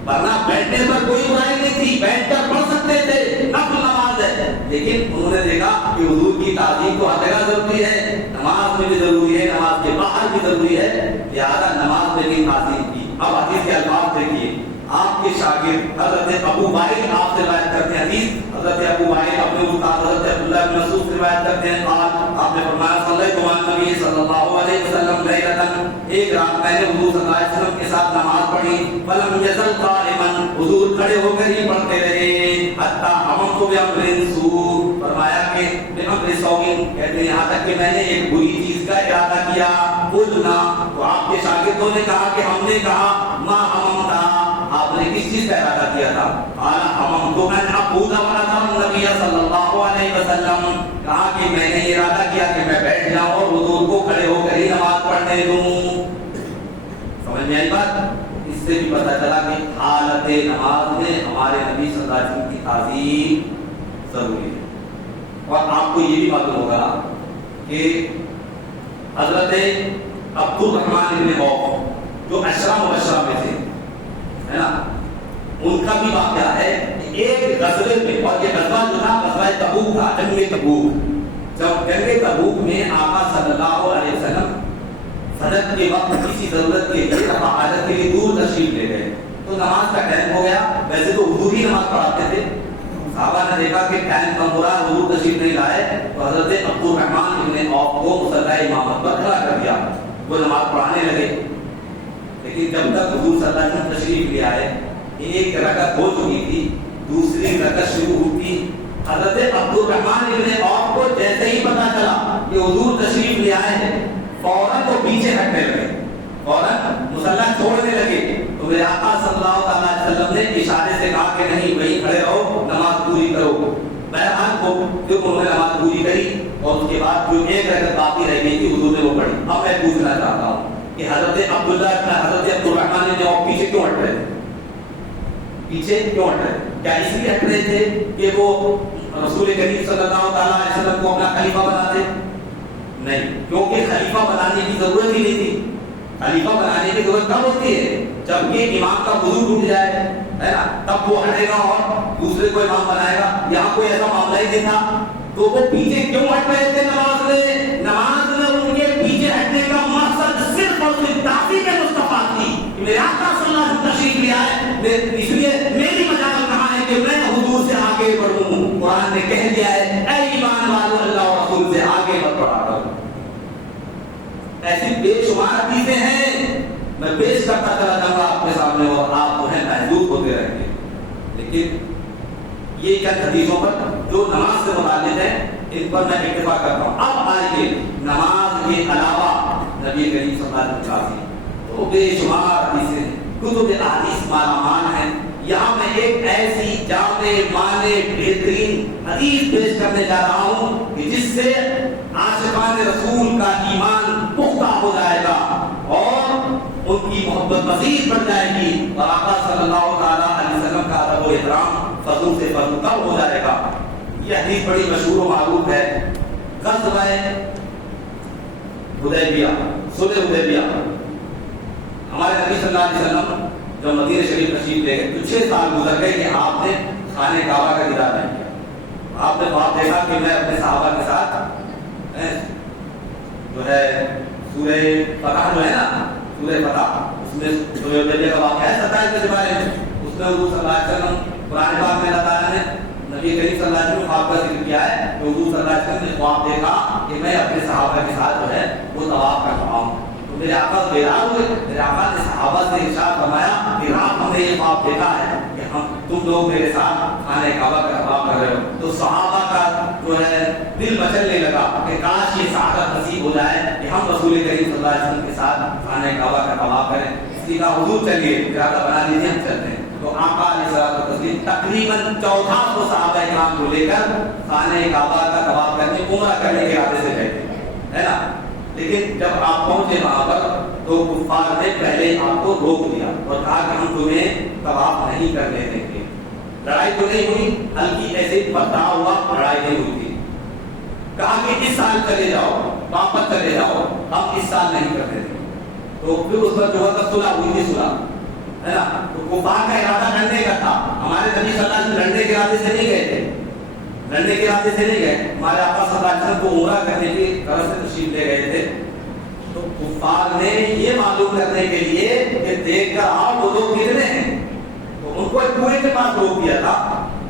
ورنہ بیٹھنے پر کوئی برائی نہیں تھی، بیٹھ کر پڑھ سکتے تھے، نفل نماز ہے۔ لیکن انہوں نے دیکھا کہ حضور کی تعظیم تو ہر جگہ ضروری ہے، نماز میں بھی ضروری ہے، نماز کے باہر بھی ضروری ہے، لہٰذا نماز میں بھی تعظیم کی۔ اب حدیث کے الفاظ دیکھیے، آپ کے شاگرد حضرت ابو وائل آپ سے روایت کرتے ہیں حدیث، حضرت ابو وائل اپنے استاد حضرت عبداللہ بن مسعود سے روایت کرتے ہیں، قال آپ نے فرمایا صلی اللہ علیہ وسلم لیلۃ، ایک رات میں نے حضور صلی اللہ علیہ وسلم کے ساتھ نماز پڑھی، فلم یزل قائما، حضور کھڑے ہو کر ہی پڑھتے رہے، حتی حممت بامر سوء، فرمایا کہ بامر سوء، کہتے ہیں یہاں تک کہ میں نے ایک بری چیز کا ارادہ کیا، قلنا، تو آپ کے شاگرد شاگردوں نے کہا کہ ہم نے کہا ما حممتا، آپ نے کس چیز کا ارادہ کیا تھا؟ قال حممت ان اقود ونذر النبي صلی اللہ علیہ وسلم، کہا کہ میں نے ارادہ کیا کہ میں بیٹھ جاؤں اور حضور کو کھڑے ہو کر ہی نماز پڑھنے دوں۔ سمجھ میں آئی بات؟ اس سے بھی پتہ چلا کہ حالت نماز میں ہمارے نبی صلی اللہ علیہ وسلم کی تعظیم ضروری ہے۔ اور آپ کو یہ بھی معلوم ہوگا کہ حضرت عبد الرحمن بن عوف جو عشرہ مبشرہ میں تھے، ہے نا، ان کا بھی واقعہ ہے کہ ایک غزوے میں، اور یہ غزوہ جو تھا غزوہ تبوک تھا، جنگ تبوک، جب جنگ تبوک میں آقا صلی اللہ علیہ وسلم فجر کے وقت کسی ضرورت کے لیے حاجت کے لیے دور تشریف لے گئے، تو نماز کا ٹائم ہو گیا۔ ویسے تو حضور ہی نماز پڑھاتے تھے، صحابہ نے دیکھا کہ ٹائم کم ہو رہا ہے، حضور تشریف نہیں لائے، تو حضرت عبد الرحمن بن عوف کو مصلی امامت پر کھڑا کر دیا، وہ نماز پڑھانے لگے۔ لیکن جب تک حضور صلی اللہ علیہ وسلم تشریف لے آئے، ایک رکعت ہو چکی تھی، دوسری رکعت شروع ہوئی، حضرت عبد الرحمن بن عوف کو جیسے ہی پتا چلا کہ حضور تشریف لے آئے ہیں، فوراً وہ پیچھے ہٹنے لگے، فوراً مصلی چھوڑنے لگے۔ تو میرے آقا صلی اللہ علیہ وسلم نے اشارے سے کہا کہ نہیں، وہیں کھڑے رہو، نماز پوری کرو۔ بہرحال کو جب انہوں نے نماز پوری کری اور اس کے بعد جو ایک رکعت باقی رہ گئی تھی حضور نے وہ پڑھی۔ اب میں پوچھنا چاہتا ہوں کہ حضرت عبد الرحمن نے جواب پیچھے کیوں ہٹ رہے تھے؟ پیچھے کیوں ہٹ رہے؟ کیا اس لیے ہٹ رہے تھے کہ وہ رسول کریم صلی اللہ علیہ وسلم کو اپنا خلیفہ بناتے؟ نہیں، کیونکہ خلیفہ بنانے کی ضرورت ہی نہیں تھی۔ خلیفہ بنانے کی ضرورت کب ہوتی ہے؟ جب کہ امام کا وضو ٹوٹ جائے، ہے نا، تب وہ ہٹے گا اور دوسرے کو امام بنائے گا۔ یہاں کوئی ایسا معاملہ ہی نہیں تھا، تو وہ پیچھے کیوں ہٹ رہے تھے نماز میں؟ نماز میں ان کے پیچھے ہٹنے کا مقصد صرف اور صرف تعظیم مصطفیٰ تھی کہ میرے آقا صلی اللہ علیہ وسلم تشریف لے آئے، اس لیے میری مجال کہاں ہے کہ میں حضور سے آگے بڑھوں۔ قرآن نے کہہ دیا ہے اے ایمان والو اللہ اور رسول سے آگے مت بڑھا کرو۔ ایسی بے شمار چیزیں ہیں، میں پیش کرتا چلا جاؤں گا آپ کے سامنے اور آپ جو ہے محدود ہوتے رہیں گے، لیکن یہ چند حدیثوں پر جو نماز سے متعلق ہے ان پر میں اتفاق کرتا ہوں۔ اب آئیے نماز کے علاوہ نبی کریم صلی اللہ علیہ وسلم تو بے شمار حدیثیں، کتب احادیث مالا مال ہیں۔ یہاں میں ایک ایسی جامع معنی بہترین حدیث پیش کرنے جا رہا ہوں کہ جس سے عاشقان رسول کا ایمان پختہ ہو جائے گا اور ان کی محبت مزید بڑھ جائے گی، اور آقا صلی اللہ علیہ وسلم کا ادب و احترام فضل سے فضل کم ہو جائے گا۔ یہ حدیث بڑی مشہور و معروف ہے۔ غزوہ حدیبیہ، صلح حدیبیہ، ہمارے نبی صلی اللہ علیہ وسلم جب مدینہ شریف تشریف لے گئے تو 6 سال گزر گئے کہ آپ نے خانہ کعبہ کا دیدار نہیں کیا۔ آپ نے خواب دیکھا کہ میں اپنے صحابہ کے ساتھ جو ہے سورہ فتح جو ہے نا، سورہ فتح، اس میں صلح حدیبیہ کا واقعہ ہے 27 کے بارے میں، اس میں حضور صلی اللہ علیہ وسلم قرآن پاک میں اللہ تعالیٰ نے نبی کریم صلی اللہ علیہ وسلم خواب کا ذکر کیا ہے کہ حضور صلی اللہ علیہ وسلم نے خواب دیکھا کہ میں اپنے صحابہ کے ساتھ جو ہے وہ طواف کر رہا ہوں۔ تو میرے آقا بیدار ہوئے، میرے آقا نے صحابہ سے ارشاد فرمایا کہ رات ہم نے یہ خواب دیکھا ہے کہ تم لوگ میرے ساتھ خانہ کعبہ کا طواف کر رہے ہو۔ تو صحابہ کا جو ہے دل مچلنے لگا کہ کاش یہ سعادت نصیب ہو جائے کہ ہم رسول کریم صلی اللہ علیہ وسلم کے ساتھ خانہ کعبہ کا طواف کریں۔ اس لیے کہا حضور چلیے ارادہ بنا لیجیے، ہم چلتے ہیں۔ تو آقا علیہ الصلوۃ والتسلیم تقریباً 1400 صحابہ کرام کو لے کر خانہ کعبہ کا طواف کرنے، عمرہ کرنے کے ارادے سے گئے تھے، ہے نا۔ لیکن جب آپ پہنچے وہاں پر تو کفار نے پہلے آپ کو روک دیا اور کہا کہ ہم تمہیں طواف نہیں کرنے دیں گے۔ لڑائی تو نہیں ہوئی، ہلکی ایسے بدتہ ہوا، لڑائی نہیں ہوئی تھی۔ کہا کہ اس سال چلے جاؤ، واپس چلے جاؤ، ہم اس سال نہیں کرنے دیں گے۔ تو پھر اس پر جو ہے صلح ہوئی تھی، صلح، ہے نا۔ تو کفار کا ارادہ لڑنے کا تھا، ہمارے نبی صلی اللہ علیہ وسلم لڑنے کے ارادے سے نہیں گئے تھے، لڑنے کے ارادے سے نہیں گئے، ہمارے آقا صلی اللہ علیہ وسلم کو عمرہ کرنے کی طرف سے تشریف لے گئے تھے۔ تو کفار نے یہ معلوم کرنے کے لیے کہ دیکھ کر آؤ وہ لوگ کتنے ہیں، تو ان کو ایک کنویں کے پاس روک دیا تھا۔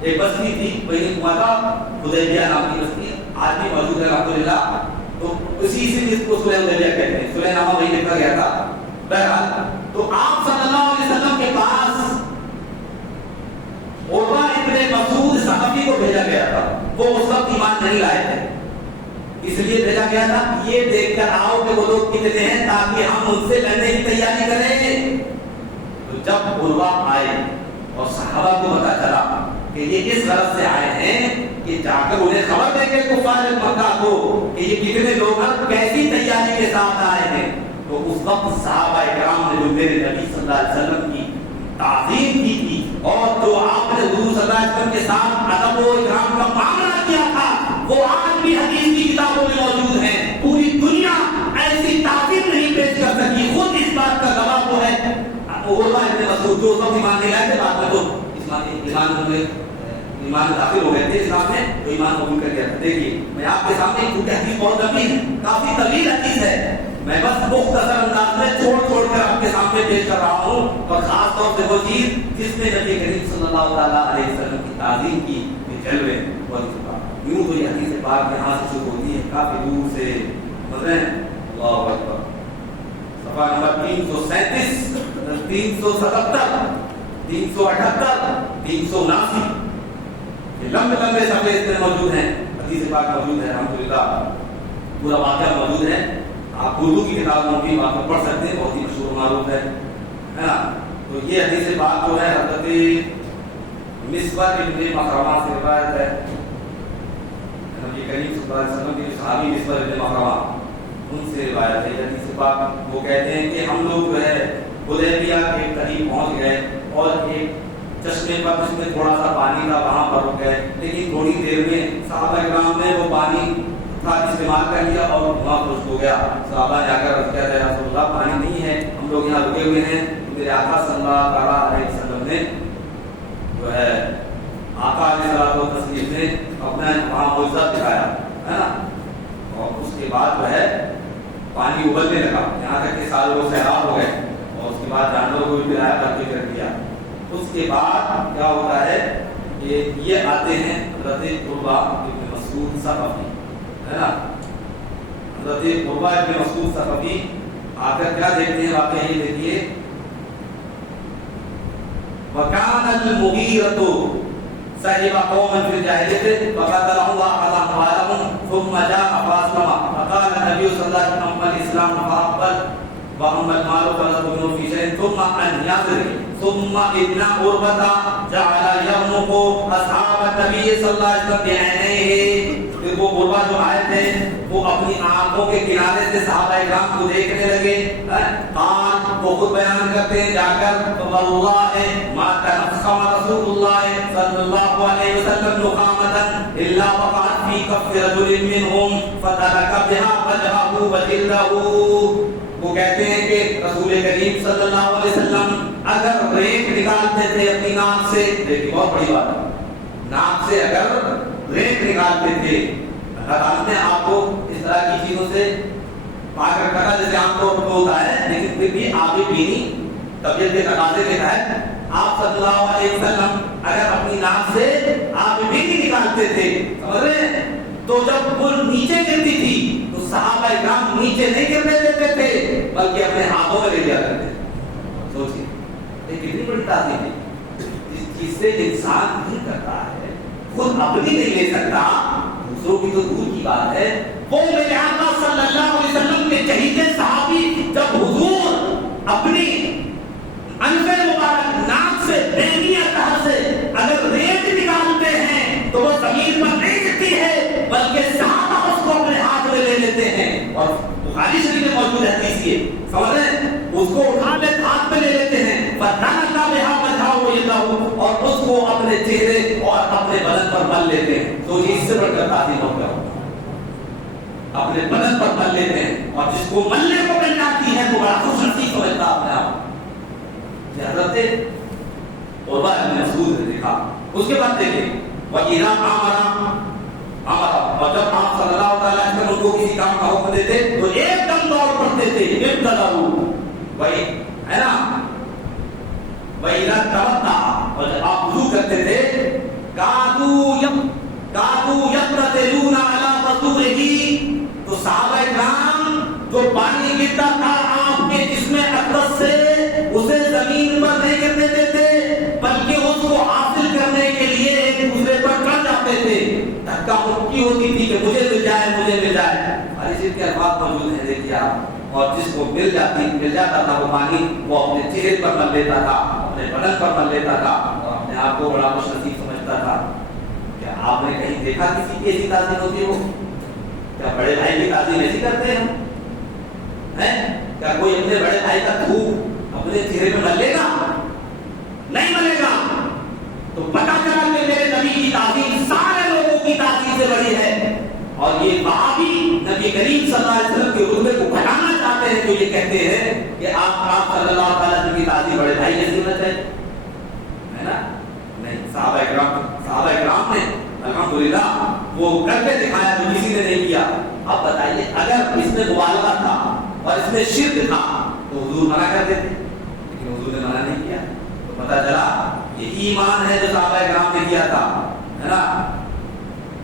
ایک بستی تھی، وہی کنواں تھا، حدیبیہ نام کی بستی، آج بھی موجود ہے الحمدللہ۔ تو اسی سے اس کو صلح حدیبیہ کہتے ہیں، صلح نامہ وہی لکھا گیا تھا۔ بہرحال تو آپ صلی اللہ علیہ وسلم کے پاس عروہ ابن مسعود صحابی کو بھیجا گیا تھا، وہ اس وقت ایمان نہیں لائے تھے، اس لیے بھیجا گیا تھا یہ دیکھ کر آؤ کہ وہ لوگ کتنے ہیں تاکہ ہم ان سے لڑنے کی تیاری کریں. تو جب عروہ آئے اور صحابہ کو پتا چلا کہ یہ اس غرض سے آئے ہیں کہ جا کر انہیں خبر دیں گے کفار مکہ کو کہ یہ کتنے لوگ ہیں کیسی تیاری کے ساتھ آئے ہیں. تو اس وقت صحابہ کرام نے جو میرے نبی صلی اللہ علیہ وسلم کی تعظیم کی تھی اور جو آپ نے حضور صلی اللہ علیہ وسلم کے ساتھ ادب و اکرام کا معاملہ کیا تھا وہ آج بھی حدیث کی کتابوں میں موجود ہیں. پوری دنیا ایسی تعظیم نہیں پیش کر سکی. خود اس بات کا گواہ وہ ہے عروہ ابن مسعود جو اس وقت ایمان لے آئے تھے بعد میں تو ایمان داخل ہو گئے تھے اسلام میں تو ایمان قبول کر گیا تھا. دیکھیے میں آپ کے سامنے کیونکہ حدیث بہت لمبی ہے کافی طویل حدیث ہے میں بس مختصر انداز میں چھوڑ کر آپ کے سامنے پیش کر رہا ہوں اور خاص طور سے وہ چیز جس میں نبی کریم صلی اللہ تعالیٰ علیہ وسلم کی تعظیم کی جلوے یوں تو یہ حدیث پاک یہاں سے شروع ہوتی ہے کافی دور سے مطلب اللہ اکبر صفحہ نمبر 337 377 378 379 یہ لمبے صفحے اس میں موجود ہیں. حدیث پاک موجود ہے الحمدللہ پورا واقعہ موجود ہے. آپ اردو کی کتابوں کی بات پڑھ سکتے ہیں بہت ہی مشہور معروف ہے نا. تو یہ حدیث پاک جو ہے حضرت مسور ابن مخرمہ سے روایت ہے. نبی کریم صلی اللہ علیہ وسلم کے صحابی مسور ابن مخرمہ ان سے روایت ہے. یہ حدیث پاک وہ کہتے ہیں کہ ہم لوگ جو ہے حدیبیہ کے قریب پہنچ گئے اور ایک چشمے پر جس میں تھوڑا سا پانی تھا وہاں پر رک گئے لیکن تھوڑی دیر میں صحابہ کرام نے وہ پانی تھا استعمال کر لیا اور وہاں خشک ہو گیا. صحابہ نے آ کر کہا ہے رسول اللہ پانی نہیں ہے ہم لوگ یہاں رکے ہوئے ہیں. میرے آقا صلی اللہ علیہ وسلم نے جو ہے آقا علیہ الصلوۃ والتسلیم نے اپنا وہاں معجزہ دکھایا ہے نا اور اس کے بعد جو ہے پانی ابلنے لگا یہاں تک کہ سارے لوگ سیراب ہو گئے اور اس کے بعد جانوروں کو بھی پلایا تاکہ کر دیا. اس کے بعد کیا ہوتا ہے کہ یہ آتے ہیں حضرت عروہ ابن مسعود ثقفی ہے نا. حضرت عروہ ابن مسعود ثقفی آ کر کیا دیکھتے ہیں واقعہ یہ دیکھیے وَكَانَ الْمُغِيرَةُ صَحِبَ قَوْمًا فِي الْجَاهِلِيَّةِ فَقَاتَلَهُمْ وَأَخَذَ أَمْوَالَهُمْ ثُمَّ جَاءَ فَأَسْلَمَ فَقَالَ النَّبِيُّ صلى الله عليه وسلم أَمَّا الْإِسْلَامُ فَأَقْبَلَ وأما المال فلا تؤمنوا في شيء ثم أن يضرب ثم إن عروة جعل يرمق أصحاب النبي صلى الله عليه وسلم بعينيه. پھر وہ عروہ جو آئے تھے وہ اپنی آنکھوں کے کنارے سے صحابہ کرام کو دیکھنے لگے. قال وہ خود بیان کرتے ہیں جا کر والله ما تنخم رسول الله صلى الله عليه وسلم نخامة إلا وقعت في كف رجل منهم فترك بها وجهه وجلده. وہ کہتے ہیں کہ رسول کریم صلی اللہ علیہ وسلم اگر ریت نکالتے تھے اپنی ناک سے دیکھیں بہت بڑی بات ہے ناک سے اگر ریت نکالتے تھے اللہ تعالیٰ نے آپ کو اس طرح کی چیزوں سے پاک رکھا جیسے عام طور پر ہوتا ہے لیکن پھر بھی آبی پینی طبیعت کے تقاضے کے تحت آپ صلی اللہ علیہ وسلم اگر اپنی ناک سے آبی پینی نکالتے تھے سمجھ رہے ہیں تو جب وہ نیچے گرتی تھی تو صحابہ کرام نیچے نہیں گرنے دیتے تھے بلکہ اپنے ہاتھوں میں لے لیا کرتے تھے. سوچیے یہ کتنی بڑی تعظیم ہے جس چیز سے انسان نہیں کرتا ہے خود اپنی نہیں لے سکتا دوسروں کی تو دور کی بات ہے. وہ میرے آقا صلی اللہ علیہ وسلم کے چہیتے صحابی جب حضور اپنی انفے مبارک ناک سے بینیا طرح سے اگر ریت نکالتے ہیں تو وہ زمین پر نہیں گرتی ہے بلکہ صحابہ اس کو اپنے ہاتھ میں لے لیتے ہیں. اور بخاری شریف میں موجود ہے حدیث یہ سمجھ رہے ہیں اس کو اٹھا لے ہاتھ میں لے لیتے ہیں فَتَنَكَ بِهَا وَجْهَهُ وَيَدَهُ اور اس کو اپنے چہرے اور اپنے بدن پر مل لیتے ہیں. تو یہ اس سے بڑھ کر تعظیم ہو گیا اپنے بدن پر مل لیتے ہیں اور جس کو ملنے کو مل جاتی ہے تو بڑا خوش نصیب سمجھتا اپنے آپ. حضرت عروہ ابن مسعود نے دیکھا اس کے بعد دیکھیں وَإِذَا أَمَرَ اور جب آپ صلی اللہ علیہ وسلم ان کو کسی کام کا حکم دیتے تو ایک دم دوڑ پڑتے تھے وہی ہے نا وَإِذَا تَوَضَّأَ اور جب آپ وضو کرتے تھے كَادُوا يَقْتَتِلُونَ عَلَى وَضُوئِهِ تو صحابہ کرام جو پانی گرتا تھا آپ کے جسم اقدس سے اسے زمین پر نہیں گرنے دیتے بلکہ اس کو حاصل کرنے کے لیے ایک دوسرے پر چڑھ جاتے تھے. دھکا مکی ہوتی تھی کہ مجھے مل جائے کے الفاظ موجود ہیں دیکھیے آپ. اور جس کو مل جاتا تھا وہ پانی وہ اپنے چہرے پر مل لیتا تھا, اپنے بدن پر مل لیتا تھا اور اپنے آپ کو بڑا خوش نصیب سمجھتا تھا. کیا آپ نے کہیں دیکھا کسی کی ایسی تعظیم ہوتی ہو؟ کیا بڑے بھائی کی تعظیم ایسی کرتے ہیں؟ کیا کوئی اپنے بڑے بھائی کا تھوک اپنے چہرے پہ مل لے گا؟ نہیں ملے گا. تو پتا چلا کہ میرے نبی کی تعظیم سارے لوگوں کی تعظیم سے بڑی ہے. اور یہ وہابی نبی کریم صلی اللہ علیہ وسلم کے رتبے کو گھٹانا چاہتے ہیں, تو یہ کہتے ہیں کہ آپ صلی اللہ علیہ وسلم کی تعظیم بڑے بھائی جیسی ہونا چاہیے, ہے نا؟ نہیں, صحابہ کرام نے الحمدللہ وہ کر کے دکھایا جو کسی نے نہیں کیا. اب بتائیے اگر اس میں مبالغہ تھا اور اس میں شرک تھا تو حضور منع کر دیتے, لیکن حضور نے منع نہیں کیا. تو پتہ چلا یہی ایمان ہے جو صحابہ کرام نے کیا تھا, ہے نا؟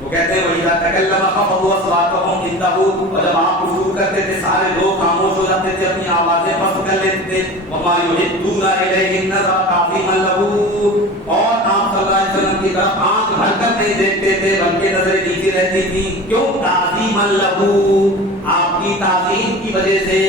وہ کہتے ہیں وَإِذَا تَكَلَّمَ خَفَضُوا أَصْوَاتَهُمْ عِندَهُ, اور جب آپ گفتگو کرتے تھے سارے لوگ خاموش ہو جاتے تھے, اپنی آوازیں پست کر لیتے تھے. وَمَا يُحِدُّونَ إِلَيْهِ النَّظَرَ تَعْظِيمًا لَهُ, اور آپ صلی اللہ علیہ وسلم کی طرف آنکھ بھر کر نہیں دیکھتے تھے بلکہ نظریں نیچے رہتی تھی. کیوں؟ تَعْظِيمًا لَهُ, آپ کی تعظیم کی وجہ سے.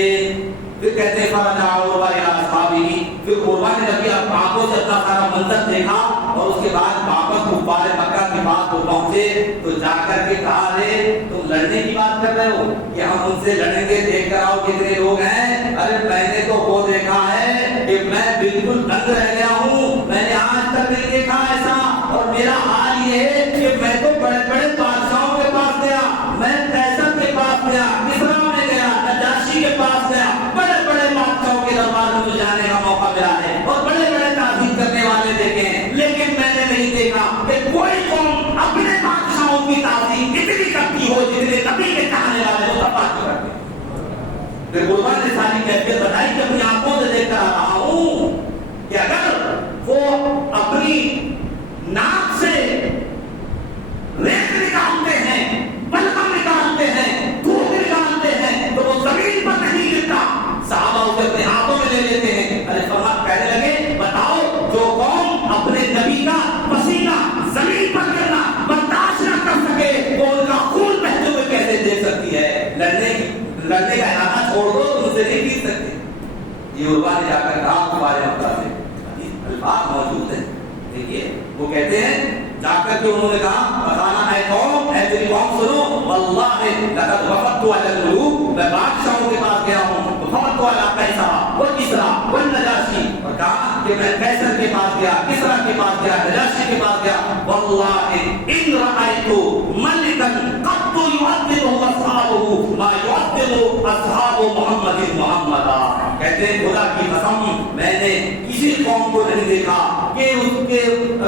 پھر کہتے ہیں فَرَجَعَ عُرْوَةُ إِلَىٰ أَصْحَابِهِ, پھر عروہ نے جب یہ آنکھوں سے اپنا سارا منظر دیکھا اور اس کے بعد واپس کفار مکہ کے پاس وہ پہنچے تو جا کر کے کہا رے تم لڑنے کی بات کر رہے ہو کہ ہم ان سے لڑیں گے, دیکھ کر آؤ کتنے لوگ ہیں. ارے میں نے تو وہ دیکھا ہے کہ میں بالکل دنگ رہ گیا ہوں, میں نے آج تک نہیں دیکھا ایسا. اور میرا حال یہ ہے کہ میں تو بڑے بڑے بادشاہوں کے پاس گیا, میں قیصر کے پاس گیا, کسریٰ میں گیا, نجاشی کے پاس گیا, بڑے بڑے بادشاہوں کے دربار میں مجھے جانے کا موقع ملا ہے اور بڑے بڑے تعظیم کرنے والے دیکھے ہیں, لیکن میں نے نہیں دیکھا کہ کوئی قوم اپنے بادشاہوں کی تعظیم اتنی کرتی ہو جتنے نبی کے چاہنے والے وہ تب بات کرتے ہیں. قربان نے ساری کیفیت بتائی کہ اپنی آنکھوں سے دیکھ کر آ رہا ہوں کہ اگر وہ اپنی ناک سے ریت نکالتے ہیں, بلغم نکالتے ہیں, دھوپ نکالتے ہیں تو وہ زمین پر نہیں گرتا. صحابہ اسے اپنے ہاتھوں میں لے لیتے ہیں. ارے فرمان کہنے لگے بتاؤ جو قوم اپنے نبی کا پسینہ زمین پر گرنا برداشت نہ کر سکے وہ ان کا خون بہتے ہوئے کیسے دیکھ سکتی ہے؟ لڑنے کا ارادہ چھوڑ دو تم سے نہیں جیت سکتے. یہ عروہ نے جا کر کہا تمہارے مکہ سے الفاظ موجود ہیں. دیکھیے وہ کہتے ہیں جا کر کے انہوں نے کہا بتانا ہے قوم, اے میری قوم سنو, واللہ لقد وفدت علی الملوک, میں بادشاہوں کے پاس گیا ہوں, وفدت علی قیصر و کسریٰ و نجاشی, اور کہا کہ میں قیصر کے پاس گیا, کسریٰ کے پاس گیا, نجاشی کے پاس گیا. واللہ ان رأیت ملکا قط یعظمہ اصحابہ ما یعظم اصحاب محمد محمدا. کہتے ہیں خدا کی قسم میں نے کسی قوم کو نہیں دیکھا کہ اس کے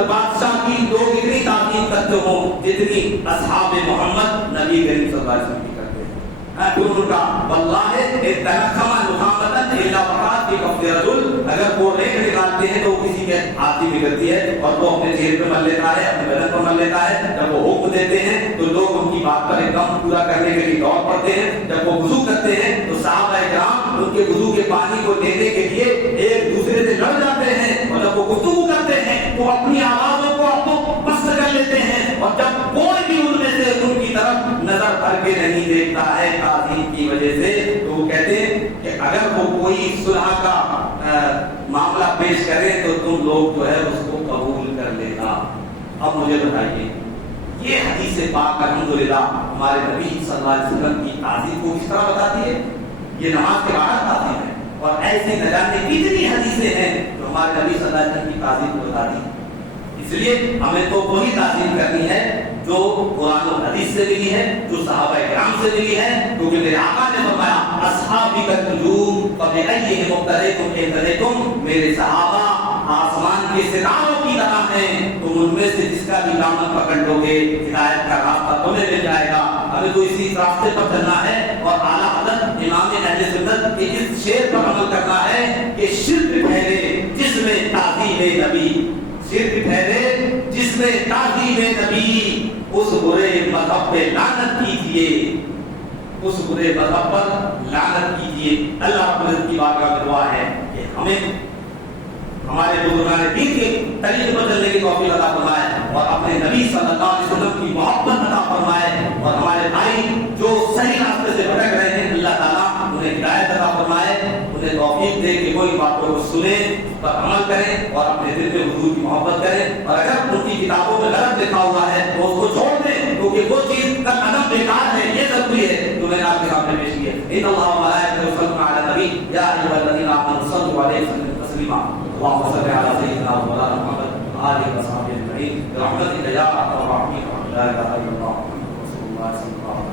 بادشاہ کی لوگ اتنی تعظیم کرتے ہوں جتنی اصحاب محمد نبی کریم صلی اللہ علیہ وسلم کی کرتے ہیں. ان کا واللہ اتخم نخامۃ الا وقعت فی کف رجل, اگر وہ ریت نکالتے ہیں تو کسی کے ہاتھ میں گرتی ہے اور وہ اپنے چہرے پہ مل لیتا ہے, اپنے بدن پر مل لیتا ہے. جب وہ حکم دیتے ہیں تو لوگ ان کی بات پر ایک دم پورا کرنے کے لیے دوڑ پڑتے ہیں. جب وہ وضو کرتے ہیں تو صحابہ کرام ان کے وضو کے پانی کو لینے کے لیے ایک دوسرے سے لڑ جاتے ہیں, اور جب وہ گفتگو کرتے ہیں تو اپنی آوازوں کو پست کر لیتے ہیں, اور جب کوئی بھی ان میں سے ان کی طرف نظر کر کے نہیں دیکھتا ہے تعظیم کی وجہ سے, تو وہ کہتے ہیں کہ اگر وہ کوئی صلح کا معاملہ پیش کرے تو تم لوگ جو ہے اس کو قبول کر لینا. اب مجھے بتائیے یہ حدیث پاک الحمدللہ ہمارے نبی صلی اللہ علیہ وسلم کی تعظیم کو کس طرح بتاتی ہے؟ یہ نماز کے بعد تعظیم ہے, اور ایسی نہ جانے کتنی حدیثیں ہیں جو ہمارے نبی صلی اللہ علیہ وسلم کی تعظیم کو بتاتی ہیں. اس لیے ہمیں تو وہی تعظیم کرنی ہے جو قرآن و حدیث سے ملی ہے, جو صحابہ کرام سے ملی ہے, کیونکہ میرے آقا نے فرمایا اصحابی النجوم فبأیہم اقتدیتم, میرے صحابہ آسمان کے ستاروں کی طرح ہیں, تم ان میں سے جس کا بھی دامن پکڑ لو گے ہدایت کا راستہ تمہیں مل جائے گا. ہمیں تو اسی راستے پر چلنا ہے, اور اعلیٰ حضرت امام اہل سنت کے اس شعر پر عمل کرنا ہے کہ شرک ٹھہرے جس میں تعظیم نبی, شرک ٹھہرے جس میں تعظیم نبی, اس برے مذہب پہ لعنت کیجیے, اس برے مذہب پر لعنت کیجیے. اللہ رب العزت کی بارگاہ میں دعا ہے کہ ہمیں ہمارے بزرگان دین کے طریقے پر چلنے کی توفیق عطا فرمائے, اور اپنے نبی صلی اللہ علیہ وسلم کی محبت عطا فرمائے, اور ہمارے بھائی جو صحیح راستے سے بھٹک رہے ہیں سنیں، اس پر عمل کریں اور اپنے دل میں حضور کی محبت کریں، اور اگر ان کی کتابوں میں غلط لکھا ہوا ہے تو اس کو چھوڑ دیں، کیونکہ وہ چیز کا عدم بیکار ہے، یہ ضروری ہے جو میں نے آپ کے سامنے پیش کی ہے۔ ان اللہ و ملائکتہ یصلون علی النبی یا ایھا الذین آمنوا صلوا علیہ وسلموا تسلیما اللهم صل علی سیدنا مولانا محمد وآلہ وصحبہ اجمعین برحمتک یا ارحم الراحمین لا الہ الا اللہ محمد رسول اللہ صلی اللہ علیہ وسلم۔